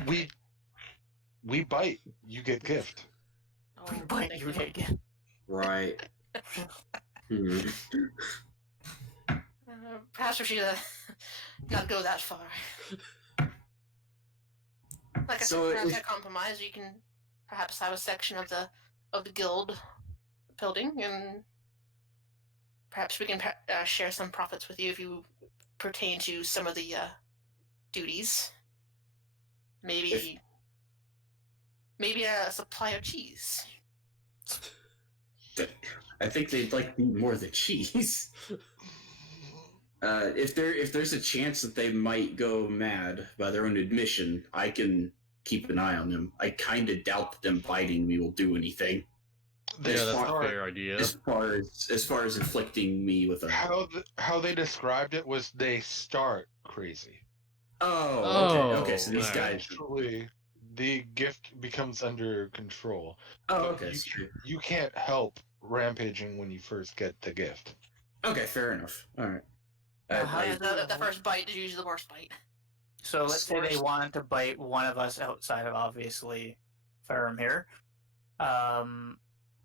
We bite, you get gift. Oh, But thank you you. can't get. Right. Perhaps we should not go that far. Like I So said, perhaps if- a compromise. You can perhaps have a section of the guild building, and perhaps we can share some profits with you if you pertain to some of the duties. Maybe a supply of cheese. I think they'd like more the cheese. If there's a chance that they might go mad by their own admission, I can keep an eye on them. I kind of doubt that them biting me will do anything. They Yeah, that's start- a fair idea. As far as inflicting me with a how they described it was they start crazy. okay. So these Oh, guys. Actually, the gift becomes under control. Oh, But okay. So You can't help rampaging when you first get the gift. okay, fair enough. All right. How does The first bite is usually the worst bite. So let's say they Source. wanted to bite one of us outside of, obviously, Ferrum here.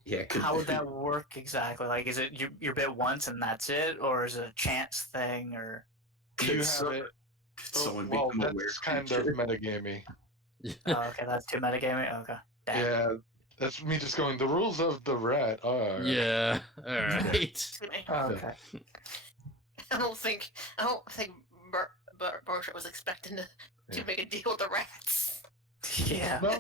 Yeah. How would that work exactly? Like, is it you're bit once and that's it, or is it a chance thing, or? You have it. Someone Well, become aware that's kind of metagamey. Oh, okay, that's too metagaming. Okay. Damn. Yeah, that's me just going. The rules of the rat are. Yeah, alright. Okay. I don't think BaronvonCreepy was expecting to make a deal with the rats. Yeah. No,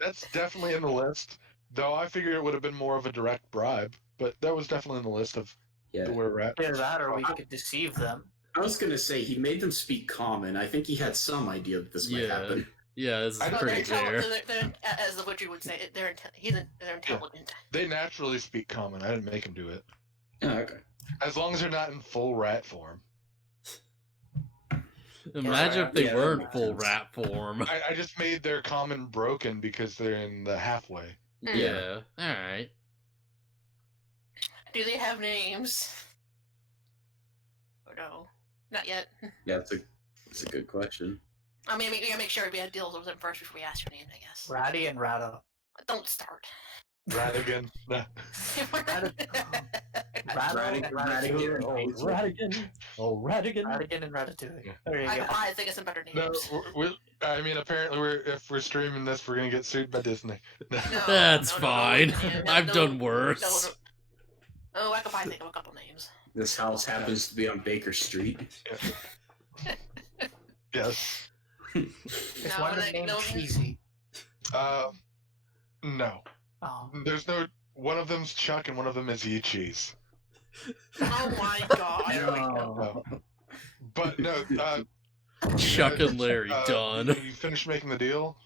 that's definitely in the list. Though I figured it would have been more of a direct bribe, but that was definitely in the list of the were rat. Either that, or we could deceive them. I was gonna say he made them speak common. I think he had some idea that this might happen. Yeah, this is I don't pretty think fair. They're, as the Witcher would say, they're intelligent. They naturally speak common. I didn't make them do it. Oh, okay. As long as they're not in full rat form. Imagine if they Yeah, that weren't makes full sense. rat form. I just made their common broken because they're in the halfway. Yeah. Alright. Do they have names? Or no? Not yet. Yeah, that's a good question. I mean, we gotta make sure we had deals with them first before we ask your name, I guess. Ratty and Ratto. Don't start. Radigan. Nah. Radigan. Oh, Radigan. Radigan and Ratatouille. There you I go. could probably think of some better names. No, I mean, apparently, if we're streaming this, we're gonna get sued by Disney. No, That's no, fine. no, I've no, done no, worse. no. Oh, I could probably think of a couple names. This house happens to be on Baker Street. Yes. Is No, one of them like, named no- Cheesy? No. Oh. There's no. One of them's Chuck and one of them is Ye Cheese. Oh my god. There we go. No. But no. Chuck and Larry, done. You finished making the deal?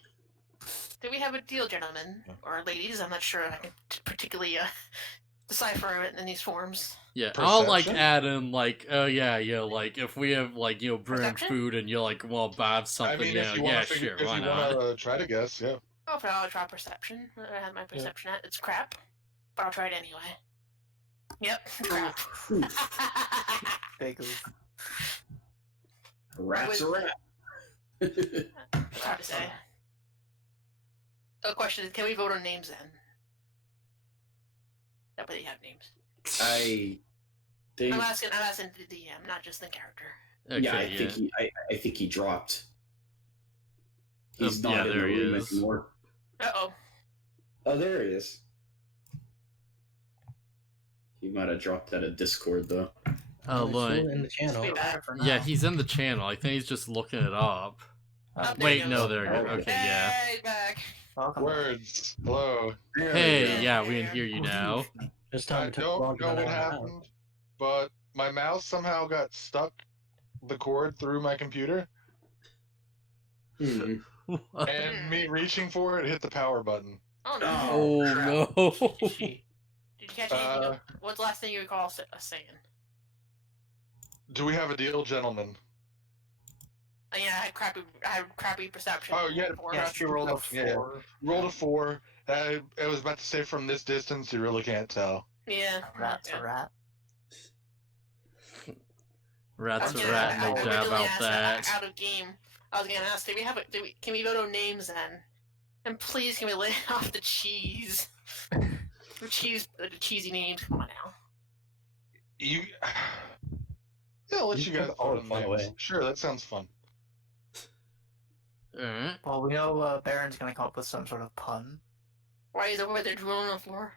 Do we have a deal, gentlemen? Or ladies? I'm not sure I can particularly decipher it in these forms. Yeah, I'll like Perception? add in like, oh yeah, like if we have like brand Perception? food and you're like, well, buy something, I mean, if you yeah, want to sure, if why you not? want to try to guess, yeah. Oh, but I'll try perception. I have my perception at. It's crap, but I'll try it anyway. Yep, crap. Big oof. A rat's a rat. It's hard to say. The question is, can we vote on names then? That way they have names. I think. I'm asking the DM, not just the character. Okay, Yeah, I think he dropped. He's not in the there he room is. anymore. Uh-oh. Oh, there he is. He might have dropped out of Discord though. Oh, He's look. still in the channel. Be back. For Yeah, now. he's in the channel. I think he's just looking it up. Oh, there Wait, you no, go. there you go. Okay, yeah. Hey, back. Welcome. Words. Hello. Hey, yeah, we can hear you now. This I time it took don't longer know than what I thought. happened, but my mouse somehow got stuck the cord through my computer, Hmm. and me reaching for it hit the power button. Oh no. Oh no! Did you catch anything? What's the last thing you recall us saying? Do we have a deal, gentlemen? Yeah, I had crappy perception. Oh, yeah. Yeah, she rolled a 4. Yeah. Rolled a 4. I was about to say from this distance, you really can't tell. Yeah. Rat's a rat. Rat's Okay, a rat, no I doubt originally about asked that. Out of game, I was gonna ask, can we vote on names then? And please, can we lay off the cheese? The cheesy names. Come on now. Yeah, I'll let you You guys took all vote the on fun names. away. Sure, that sounds fun. Alright. Well, we know Baron's gonna come up with some sort of pun. Why is over there drooling on the floor?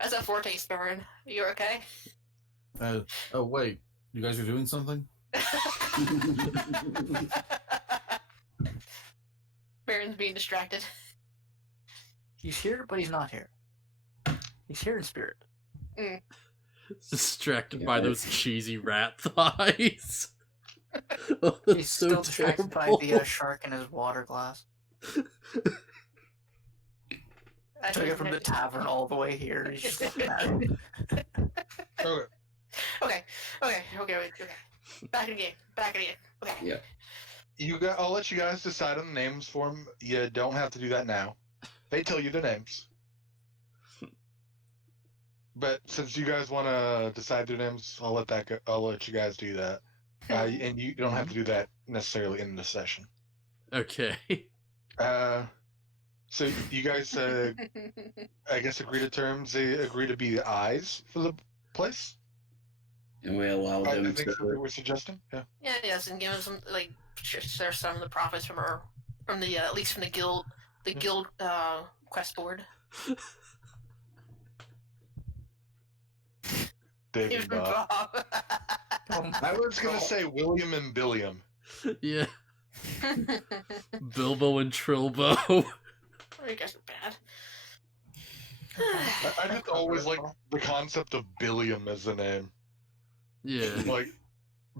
That's a foretaste, Baron. You okay? Oh wait, you guys are doing something? Baron's being distracted. He's here, but he's not here. He's here in spirit. Distracted Yeah, by those cheesy rat thighs. Oh, that's He's so still distracted by terrible. the shark in his water glass. Took it from the tavern all the way here. He's just looking at it. Okay. Okay. Back in the game. Okay. Yeah. I'll let you guys decide on the names for them. You don't have to do that now. They tell you the names. But since you guys want to decide their names, I'll let you guys do that. And you don't have to do that necessarily in the session. Okay. So you guys, I guess, agree to terms. They agree to be the eyes for the place. And we allow I them think that's what to. we were suggesting. Yeah. Yes, and give him some share some of the profits from the at least from the guild quest board. David Even Bob. Bob. I was gonna say William and Billiam. Yeah. Bilbo and Trilbo. Oh, you guys are bad. I just always like the concept of Billiam as the name. Yeah. Like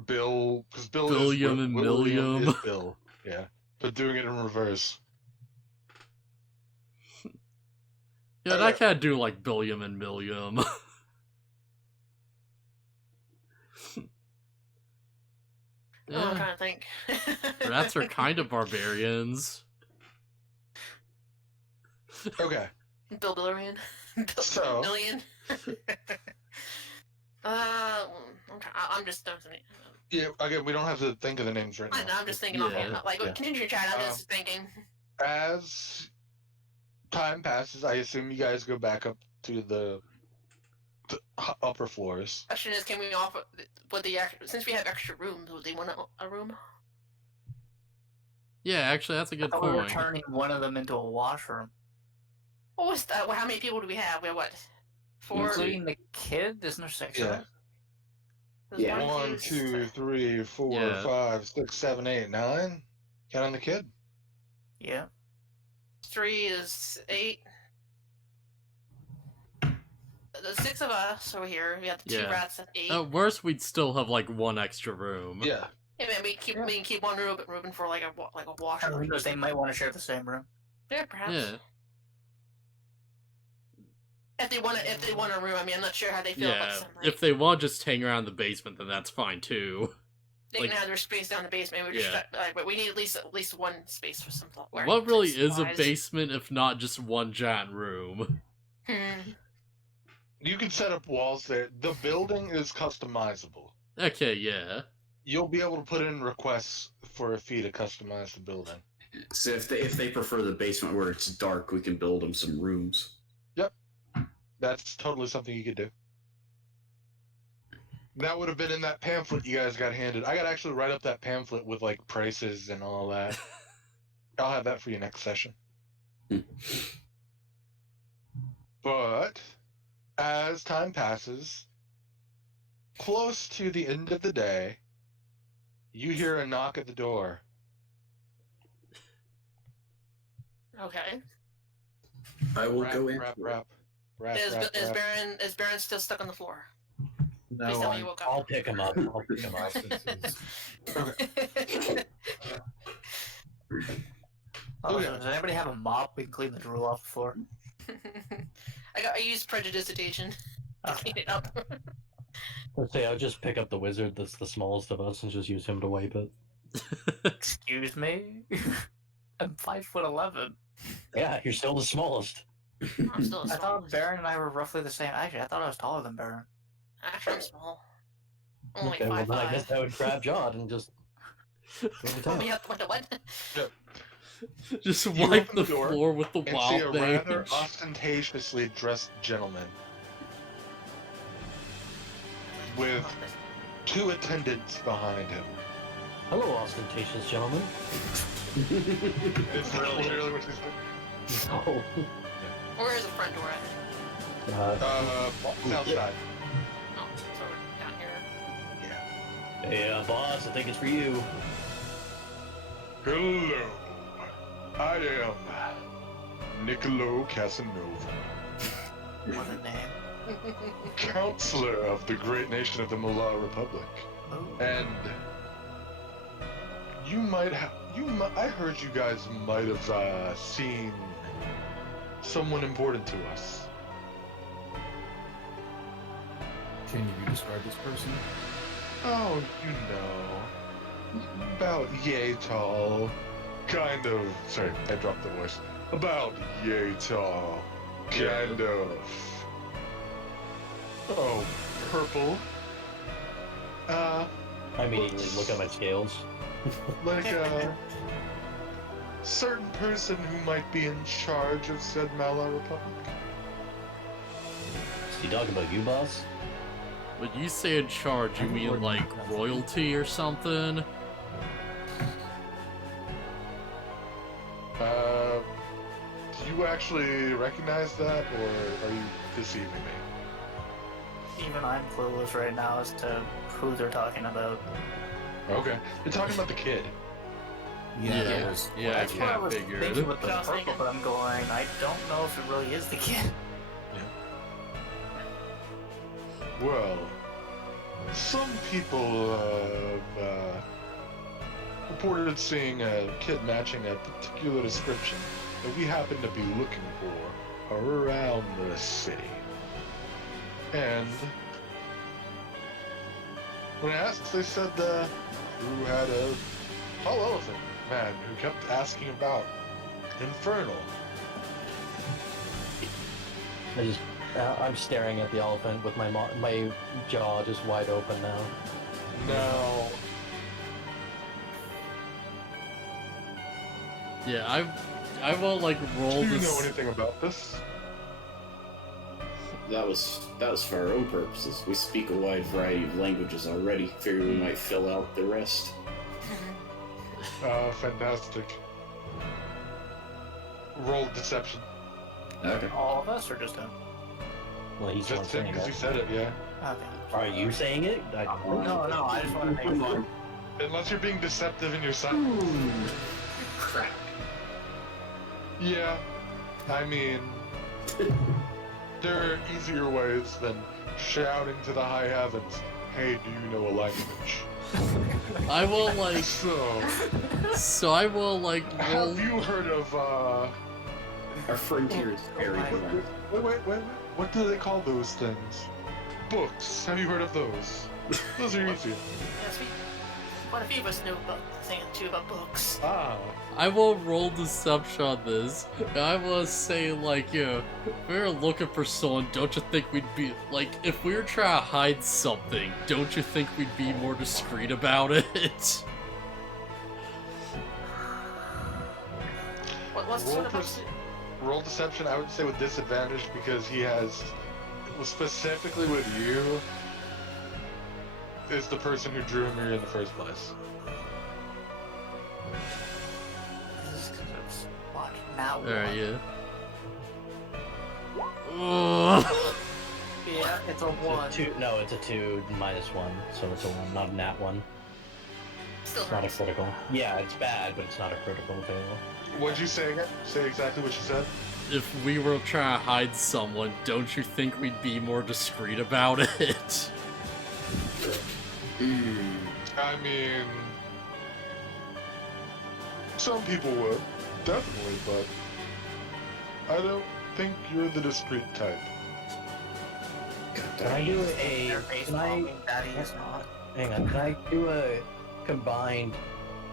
Bill, because Bill Billiam is and William Milliam. is Bill. Yeah, but doing it in reverse. Yeah, that can't do like Billiam and Milliam. Oh, I'm Yeah, trying to think. rats are kind of barbarians. Okay, Bill Billarian. So- Billion. I'm just thinking. yeah. Again, we don't have to think of the names right I know, now. I'm just thinking Yeah. offhand. Like, Yeah. continue your chat. I'm just thinking. As time passes, I assume you guys go back up to the upper floors. Question is, can we offer with the since we have extra rooms? Would they want a room? Yeah, actually, that's a I good thought we were point. turning one of them into a washroom. What was that? How many people do we have? We have what? 4. Including the kid? Isn't there 6 Yeah. of us? There's Yeah. 1, 2, 3, 4, Yeah. 5, 6, 7, 8, 9. Counting the kid. Yeah. 3 is 8. The 6 of us over here. We have the 2 Yeah. rats at 8. At worst, we'd still have like one extra room. Yeah. Yeah, man, we can keep one room for like a washroom. Who knows, they might want to share the same room. Yeah, perhaps. Yeah. If they want a room, I mean, I'm not sure how they feel about Yeah. some. Like, If they want to just hang around the basement, then that's fine too. they like- can have their space down the basement. We just but we need at least one space for some thought. What really is a basement if not just one giant room? You can set up walls there. The building is customizable. Okay, yeah. You'll be able to put in requests for a fee to customize the building. So if they prefer the basement where it's dark, we can build them some rooms. That's totally something you could do. That would have been in that pamphlet you guys got handed. I got to actually write up that pamphlet with like prices and all that. I'll have that for you next session. But as time passes, close to the end of the day, you hear a knock at the door. Okay. I will Rap, go in. rap, rap, rap, Is rap, rap. Baron still stuck on the floor? Please No, tell me you woke I'll up. pick him up. I'll pick him up. Oh, Okay. so does anybody have a mop? We can clean the drool off the floor. I used prejudicitation to clean it up. Let's say I'll just pick up the wizard that's the smallest of us and just use him to wipe it. Excuse me? I'm 5'11". Yeah, you're still the smallest. I'm still a I small. thought Baron and I were roughly the same. Actually, I thought I was taller than Baron. Actually, I'm small. Only Okay, well then I 5'5". guess I would grab Jod and just go to Tell town. me what? Just You wipe open the the door floor with the And see wild a mage. rather ostentatiously dressed gentleman with 2 attendants behind him. Hello, ostentatious gentlemen. It's literally what he said. Oh. Where is the front door at? South side. Oh, so we're down here. Yeah. Hey, boss, I think it's for you. Hello. I am Niccolo Casanova, What a name. counselor of the great nation of the Mullah Republic. Oh. And you might have, I heard you guys might have seen someone important to us. Can you describe this person? Oh, you know, about yay tall, kind of, sorry, I dropped the voice. About yay tall, kind of, oh, purple. I immediately look at my scales. Like a certain person who might be in charge of said Mala Republic. Is he talking about you, boss? When you say in charge, you mean like royalty or something? Do you actually recognize that, or are you deceiving me? Even I'm clueless right now as to who they're talking about. Okay. You're talking about the kid. Yeah, that was yeah, I That's what I can't was figure thinking it. with the What I was purple, thinking. but I'm going, I don't know if it really is the kid. Well, some people have reported seeing a kid matching a particular description that we happen to be looking for around the city. And when I asked, they said who had a tall elephant man who kept asking about Infernal. I'm staring at the elephant with my jaw just wide open now. No. Yeah, I will like roll Do you this. know anything about this? That was for our own purposes. We speak a wide variety of languages already. Figured we might fill out the rest. Fantastic. Roll deception. Okay. All of us, or just him? Well, he's the one Just him saying because it. you said it, yeah. Okay. Are you saying it? No, I just want to make fun. Unless you're being deceptive in your sight. Crap. Yeah. I mean, there are easier ways than shouting to the high heavens, hey, do you know a language? I will like. So I will like roll. Have you heard of, Our frontier is very good. Wait. What do they call those things? Books. Have you heard of those? Those are easy. Yes, quite a few of us know about a thing or two about books. Ah. I will roll deception on this. I will say like, if we were looking for someone, don't you think we'd be like, if we were trying to hide something, don't you think we'd be more discreet about it? What's Roll sort of perce- Roll deception, I would say with disadvantage because he has, specifically with you, is the person who drew him here in the first place. What? Now what? Alright, yeah. Yeah, it's a 1. No, it's a 2 minus 1, so it's a 1, not a nat 1. still It's not a hurts. critical. Yeah, it's bad, but it's not a critical fail. What'd you say again? Say exactly what you said. If we were trying to hide someone, don't you think we'd be more discreet about it? I mean, some people would, definitely, but I don't think you're the discreet type. Can I do a... Their face Can I... bombing, that he is not. Hang on, can I do a combined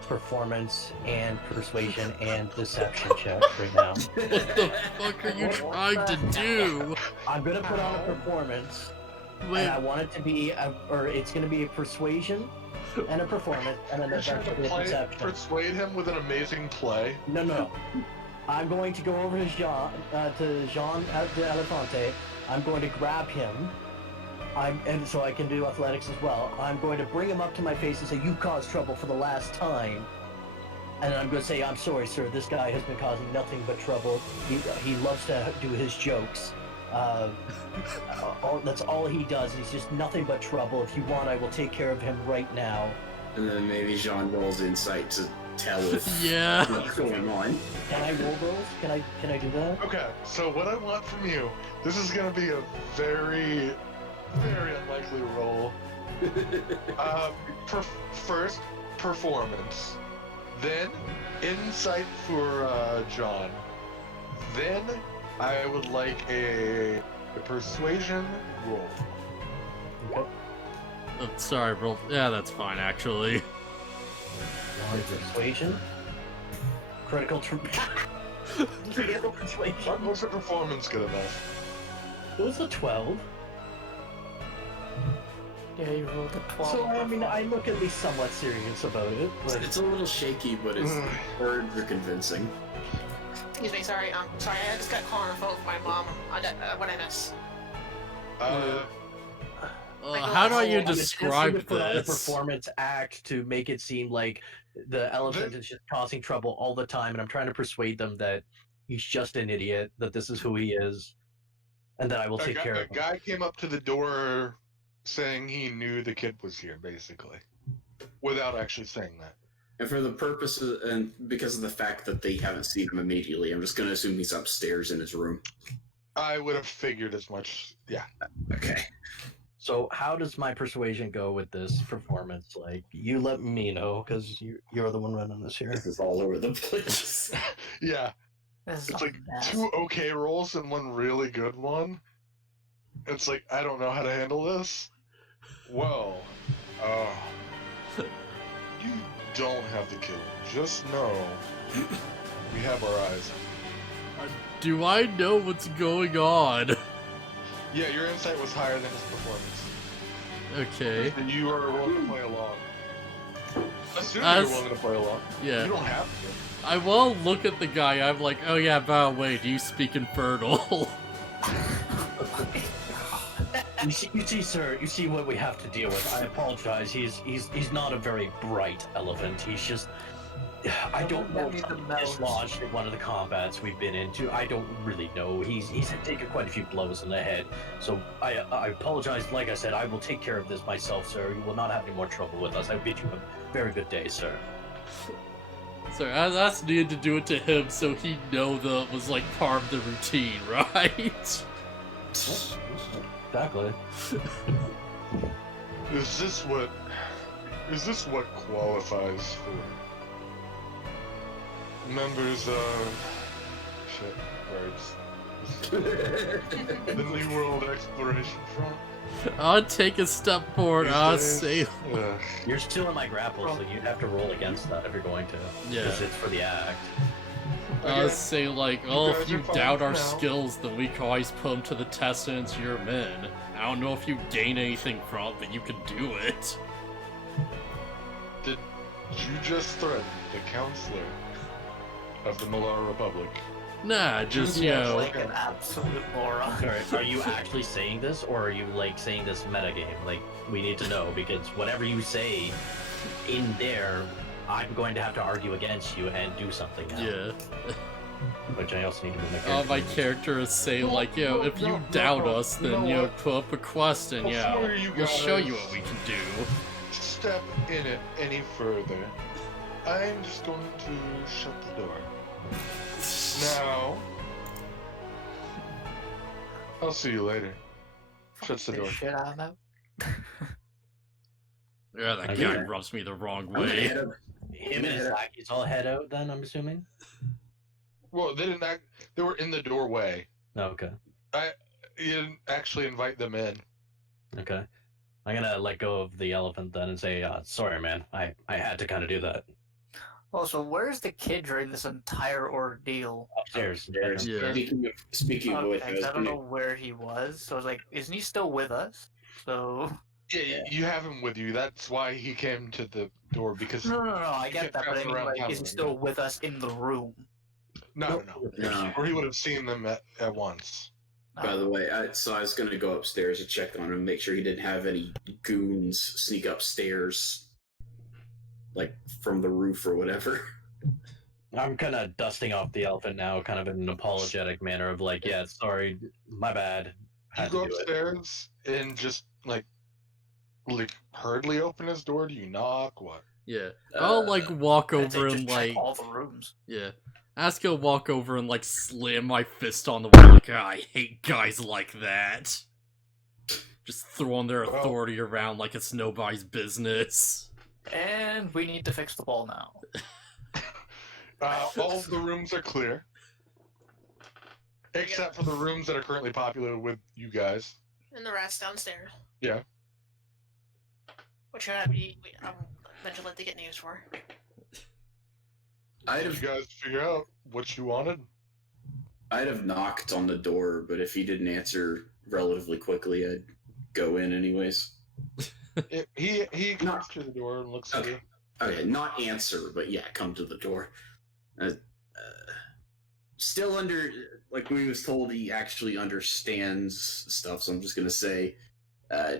performance and persuasion and deception check right now? What the fuck are you trying to do? I'm gonna put on a performance, Wait, and I want it to be, it's gonna be a persuasion and a performance, and then You're trying to eventually a deception. persuade him with an amazing play. No. I'm going to go over to Jean de Elefante. I'm going to grab him. And so I can do athletics as well. I'm going to bring him up to my face and say, "You caused trouble for the last time." And then I'm going to say, "I'm sorry, sir. This guy has been causing nothing but trouble. He loves to do his jokes. That's all he does. He's just nothing but trouble. If you want, I will take care of him right now." And then maybe Jean rolls insight to tell if yeah. what's going on. Can I roll those? Can I do that? Okay, so what I want from you, this is gonna be a very, very unlikely roll. First, performance. Then, insight for John. Then, I would like a persuasion roll. Okay. Oh, sorry, bro. Yeah, that's fine, actually. Persuasion. Critical persuasion. What was the performance good enough? It was a 12. Yeah, you rolled a 12. So, I mean, I look at least somewhat serious about it. But It's a little shaky, but its words are convincing. Excuse me, sorry. Sorry, I just got a call on the phone from my mom. What I miss? How do you I'm just describe gonna put on a this? performance act to make it seem like the elephant is just causing trouble all the time, and I'm trying to persuade them that he's just an idiot, that this is who he is, and that I will take care of him. A guy came up to the door saying he knew the kid was here, basically, without actually saying that. And for the purposes, and because of the fact that they haven't seen him immediately, I'm just going to assume he's upstairs in his room. I would have figured as much. Yeah. Okay. So how does my persuasion go with this performance? Like, you let me know, because you're the one running this here. This is all over the place. Yeah, This is it's a like mess. 2 okay rolls and 1 really good one. It's like, I don't know how to handle this. Well, you don't have to kill him. Just know we have our eyes on Do I know what's going on? you. Yeah, your insight was higher than his performance. Okay. And you are willing to play along. Assuming As- you're willing to play along. Yeah. You don't have to. I will look at the guy, I'm like, oh yeah, by the way, do you speak Infernal? You see, sir. You see what we have to deal with. I apologize. He's not a very bright elephant. He's just. I don't know if something dislodged in one of the combats we've been into. I don't really know. He's taken quite a few blows in the head. So I apologize. Like I said, I will take care of this myself, sir. You will not have any more trouble with us. I bid you a very good day, sir. So I asked Nia to do it to him so he'd know that it was like part of the routine, right? Exactly. Is this what qualifies for members of the New World Exploration Front? I'll take a step forward, These I'll days? say, Ugh. You're still in my grapple, so you'd have to roll against that if you're going to. Yeah. Because it's for the act. I'll Okay. say like, You oh, guys if you are fine doubt for our now. skills, then we can always put them to the test and it's your men. I don't know if you gain anything from it, but you can do it. Did you just threaten the counselor of the Malar Republic? Nah, just, you Yeah, know, Like an absolute moron. Sorry, are you actually saying this, or are you like saying this metagame? Like, we need to know, because whatever you say in there, I'm going to have to argue against you and do something now. yeah. Which I also need to make My character is saying like, yo, if you doubt us, then, you know, put up a quest and, yeah, Before you we'll show you guys- what we can do. Step in it any further, I'm just going to shut the door. Now, I'll see you later. Shuts the door. Shit, I know. Yeah, that I guy get it. rubs me the wrong I'm gonna way. head up. Him and Saki's all head out then, I'm assuming? Well, they didn't act. They were in the doorway. Okay. You didn't actually invite them in. Okay. I'm gonna let go of the elephant then and say, sorry, man. I had to kind of do that. Well, so where's the kid during this entire ordeal? Upstairs. Yeah. Speaking of which, Okay, 'cause I don't know where he was, so I was like, isn't he still with us? So Yeah, you have him with you. That's why he came to the door because no, I You get can't that, but I travel mean, around like, town is he with still him. with us in the room? no. No. Or he would have seen them at once. By the way, I was going to go upstairs and check on him, make sure he didn't have any goons sneak upstairs, like from the roof or whatever. I'm kind of dusting off the elephant now, kind of in an apologetic manner of like, yeah, sorry, my bad. You Had go to do it. upstairs and just like hurriedly open his door. Do you knock? What? Yeah. I'll like walk I'd say over just and check like, all the rooms. yeah. Ask he'll walk over and like slam my fist on the wall like, I hate guys like that. Just throwing their Well- authority around like it's nobody's business. And we need to fix the ball now. All of the rooms are clear, except for the rooms that are currently populated with you guys. And the rest downstairs. Yeah. Which I'm eventually let to get news for. I'd Did have you guys figure out what you wanted? knocked on the door, but if he didn't answer relatively quickly, I'd go in anyways. He comes to the door and looks at you. Okay, not answer, but yeah, come to the door. Still under, like we was told, he actually understands stuff. So I'm just gonna say,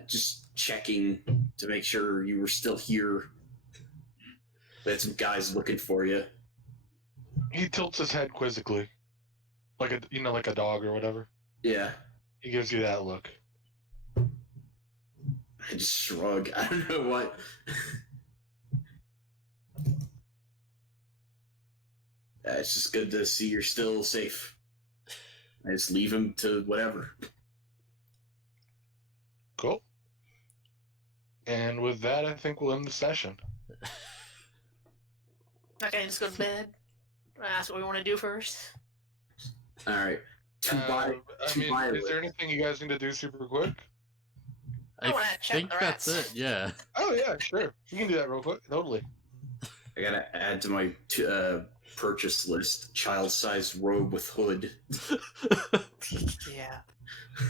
just checking to make sure you were still here. We had some guys looking for you. He tilts his head quizzically, like a dog or whatever. Yeah, He gives you that look. I just shrug. I don't know what. It's just good to see you're still safe. I just leave him to whatever. Cool. And with that, I think we'll end the session. Okay, just go to bed. That's what we want to do first. All right. I mean, is there anything you guys need to do super quick? I wanna check think the that's rats. it, yeah. Oh yeah, sure. You can do that real quick. Totally. I gotta add to my purchase list: child-sized robe with hood. Yeah.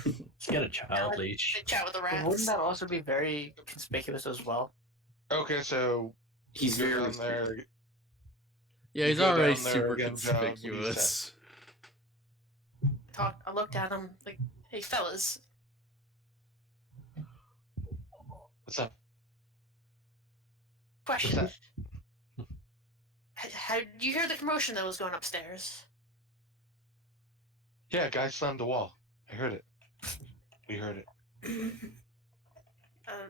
Let's get a child leash. Chat with the But rats. wouldn't that also be very conspicuous as well? Okay, so He's you go very down there. Yeah, You he's go already down there super again, John. What do you conspicuous. I looked at him like, hey fellas, What's up? question. What's How did you hear the commotion that was going upstairs? Yeah, guy slammed the wall. I heard it. We heard it.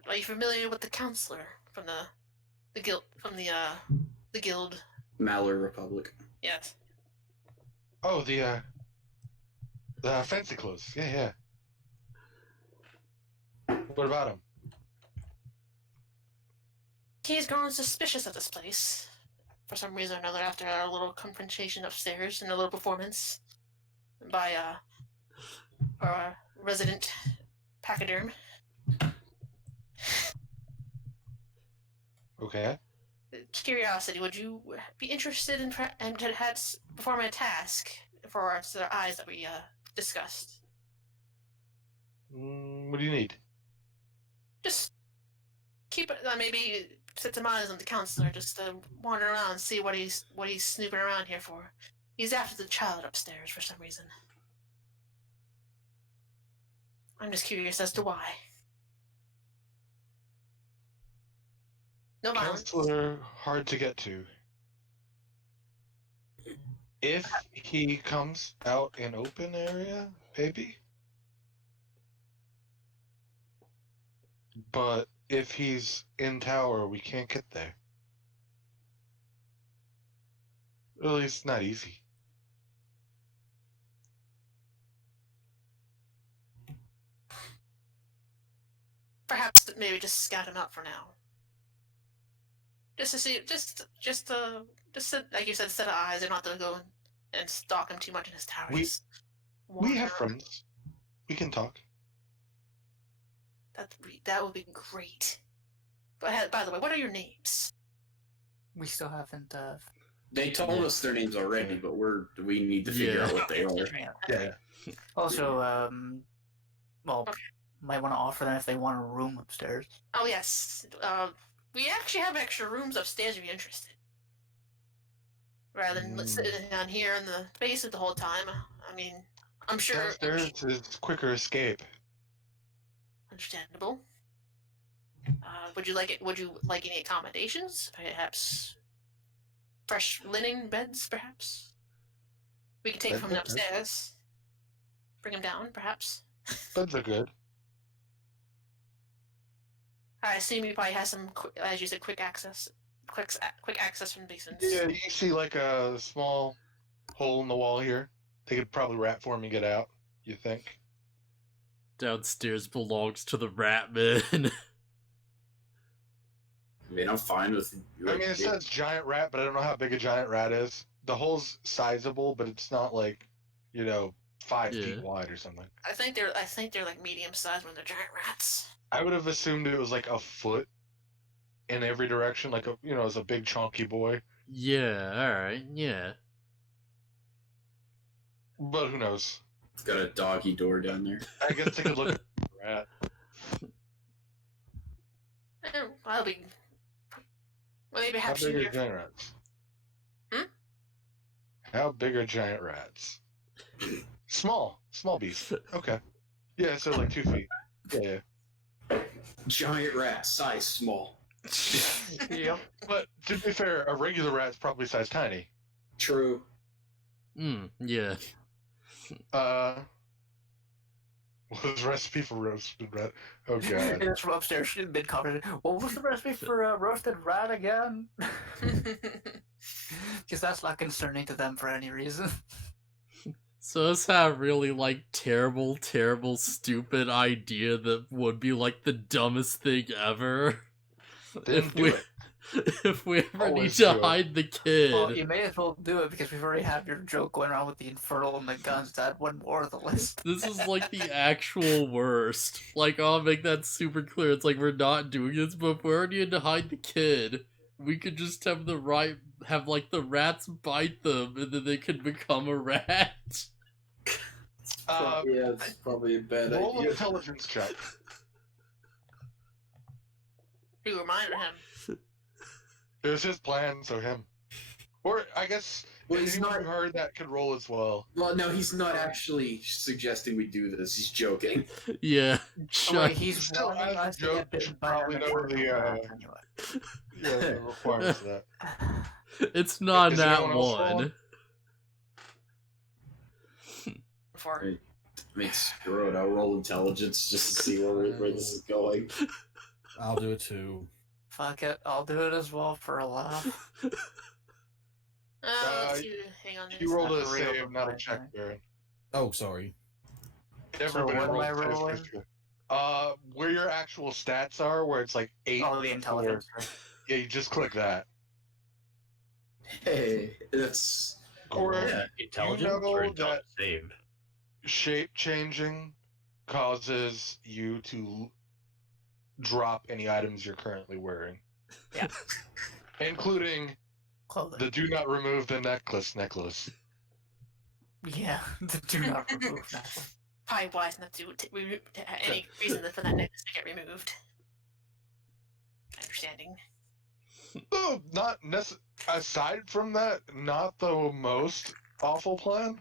Are you familiar with the counselor from the guild the guild? Mallory Republic. Yes. Oh, the fancy clothes. Yeah. What about him? He's grown suspicious of this place for some reason or another after our little confrontation upstairs and a little performance by our resident pachyderm. Okay. Curiosity, would you be interested in performing a task for our eyes that we discussed? What do you need? Just keep it. Maybe set some eyes on the counselor. Just wander around and see what he's snooping around here for. He's after the child upstairs for some reason. I'm just curious as to why. No violence. Counselor, hard to get to. If he comes out in open area, maybe. But if he's in tower, we can't get there. Really, it's not easy. Perhaps maybe just scout him out for now. Just to see, just like you said, set of eyes. They're not gonna go and stalk him too much in his tower. We Wander have around. friends. We can talk. That would be great. By the way, what are your names? We still haven't. They told us their names already, but we need to figure Yeah. out what they are. Yeah. Also, well, might want to offer them if they want a room upstairs. Oh yes. We actually have extra rooms upstairs if you're interested. Rather than sitting down here in the basement the whole time. I mean, I'm sure. Downstairs is quicker escape. Understandable. Would you like it? Would you like any accommodations? Perhaps fresh linen beds. Perhaps we can take Beds from are good. upstairs. Bring him down. Perhaps. Beds are good. I assume you probably have some, as you said, quick access from the basements. Yeah, you see like a small hole in the wall here. They could probably rat for me get out, you think? Downstairs belongs to the Ratman. I mean, I'm fine with. I mean, it says giant rat, but I don't know how big a giant rat is. The hole's sizable, but it's not like, 5 feet wide or something. I think they're like medium sized when they're giant rats. I would have assumed it was like a foot in every direction, like as a big chunky boy. Yeah, alright, yeah. But who knows? It's got a doggy door down there. I guess they could look at the rat. That'll be. Well, maybe How perhaps big are you. giant rats? Hmm? How big are giant rats? Small beast. Okay. Yeah, so like 2 feet. Yeah. Giant rat, size small. Yep. But to be fair, a regular rat's probably size tiny. True. Yeah. What's the recipe for roasted rat? Oh god. It's from upstairs. She's mid conversation. What was the recipe for roasted rat again? Because that's not concerning to them for any reason. So us have a really, like, terrible, stupid idea that would be, like, the dumbest thing ever. Then do it. If we ever Always need to do it. hide the kid. Well, you may as well do it because we've already had your joke going around with the Infernal and the guns. To add one more to the list. This is like the actual worst. Like, I'll make that super clear. It's like we're not doing this, but if we already had to hide the kid, we could just have the rats bite them, and then they could become a rat. Yeah, it's probably a bad Roll an idea. intelligence check. You reminded him. It was his plan, so him. Or, I guess, Well, he's anyone not- who heard that could roll as well. Well, no, he's not actually suggesting we do this. He's joking. Yeah. Oh, wait, he's Still, warning as a us to joke, get bitten you by probably an know Infernal the, rat anyway. Yeah, the requirements of that. It's not Is that anyone else one. rolling? Before. I mean, screw it. I'll roll intelligence just to see where this is going. I'll do it too. Fuck it, I'll do it as well for a laugh. Let's see. Hang on. You rolled a Not real, save, not a right, check, right. Baron. Oh, sorry. Everybody what am rolled I saves rolling? this year. Where your actual stats are, where it's like 8. Oh, the intelligence. Yeah, you just click that. Hey, that's... Or Yeah. Intelligence know or intelligence that- saved? shape changing causes you to drop any items you're currently wearing. Yeah. Including Clothing. the do not remove the necklace. Yeah, the do not remove that one. Probably wise not to have any reason for that necklace to get removed. Understanding. Oh, aside from that, not the most awful plan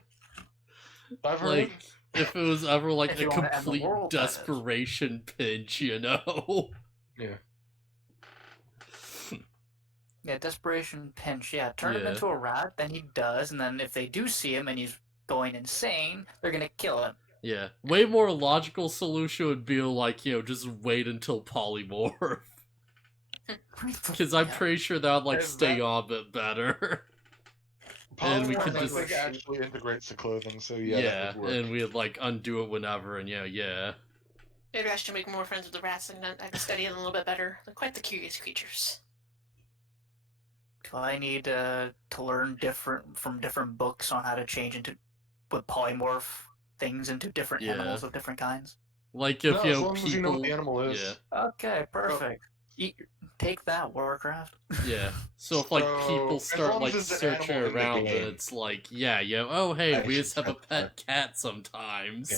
I've heard. Like, if it was ever like If a you wanna end the complete world, that is. desperation pinch, you know? Yeah. Yeah, desperation pinch. Yeah, turn him Yeah. into a rat, then he does, and then if they do see him and he's going insane, they're gonna kill him. Yeah. Way more logical solution would be like, just wait until polymorph. Because I'm Yeah. pretty sure that would, like, Is stay that- on a bit better. And we Polymorph, could I just- think, actually integrates the clothing, so yeah, that would work. and we'd, like, undo it whenever, and yeah. Maybe I should make more friends with the rats and I can study them a little bit better. They're quite the curious creatures. Do I need to learn from different books on how to change into with polymorph things into different Yeah. animals of different kinds? Like, if, No, as long as you know what the animal is. Yeah. Okay, perfect. Take that, Warcraft. Yeah. So if, like, So, people as start, long like, as it's an searching animal in the around, game. and it's like, oh, hey, we Actually, just have a that's pet cat sometimes. Yeah.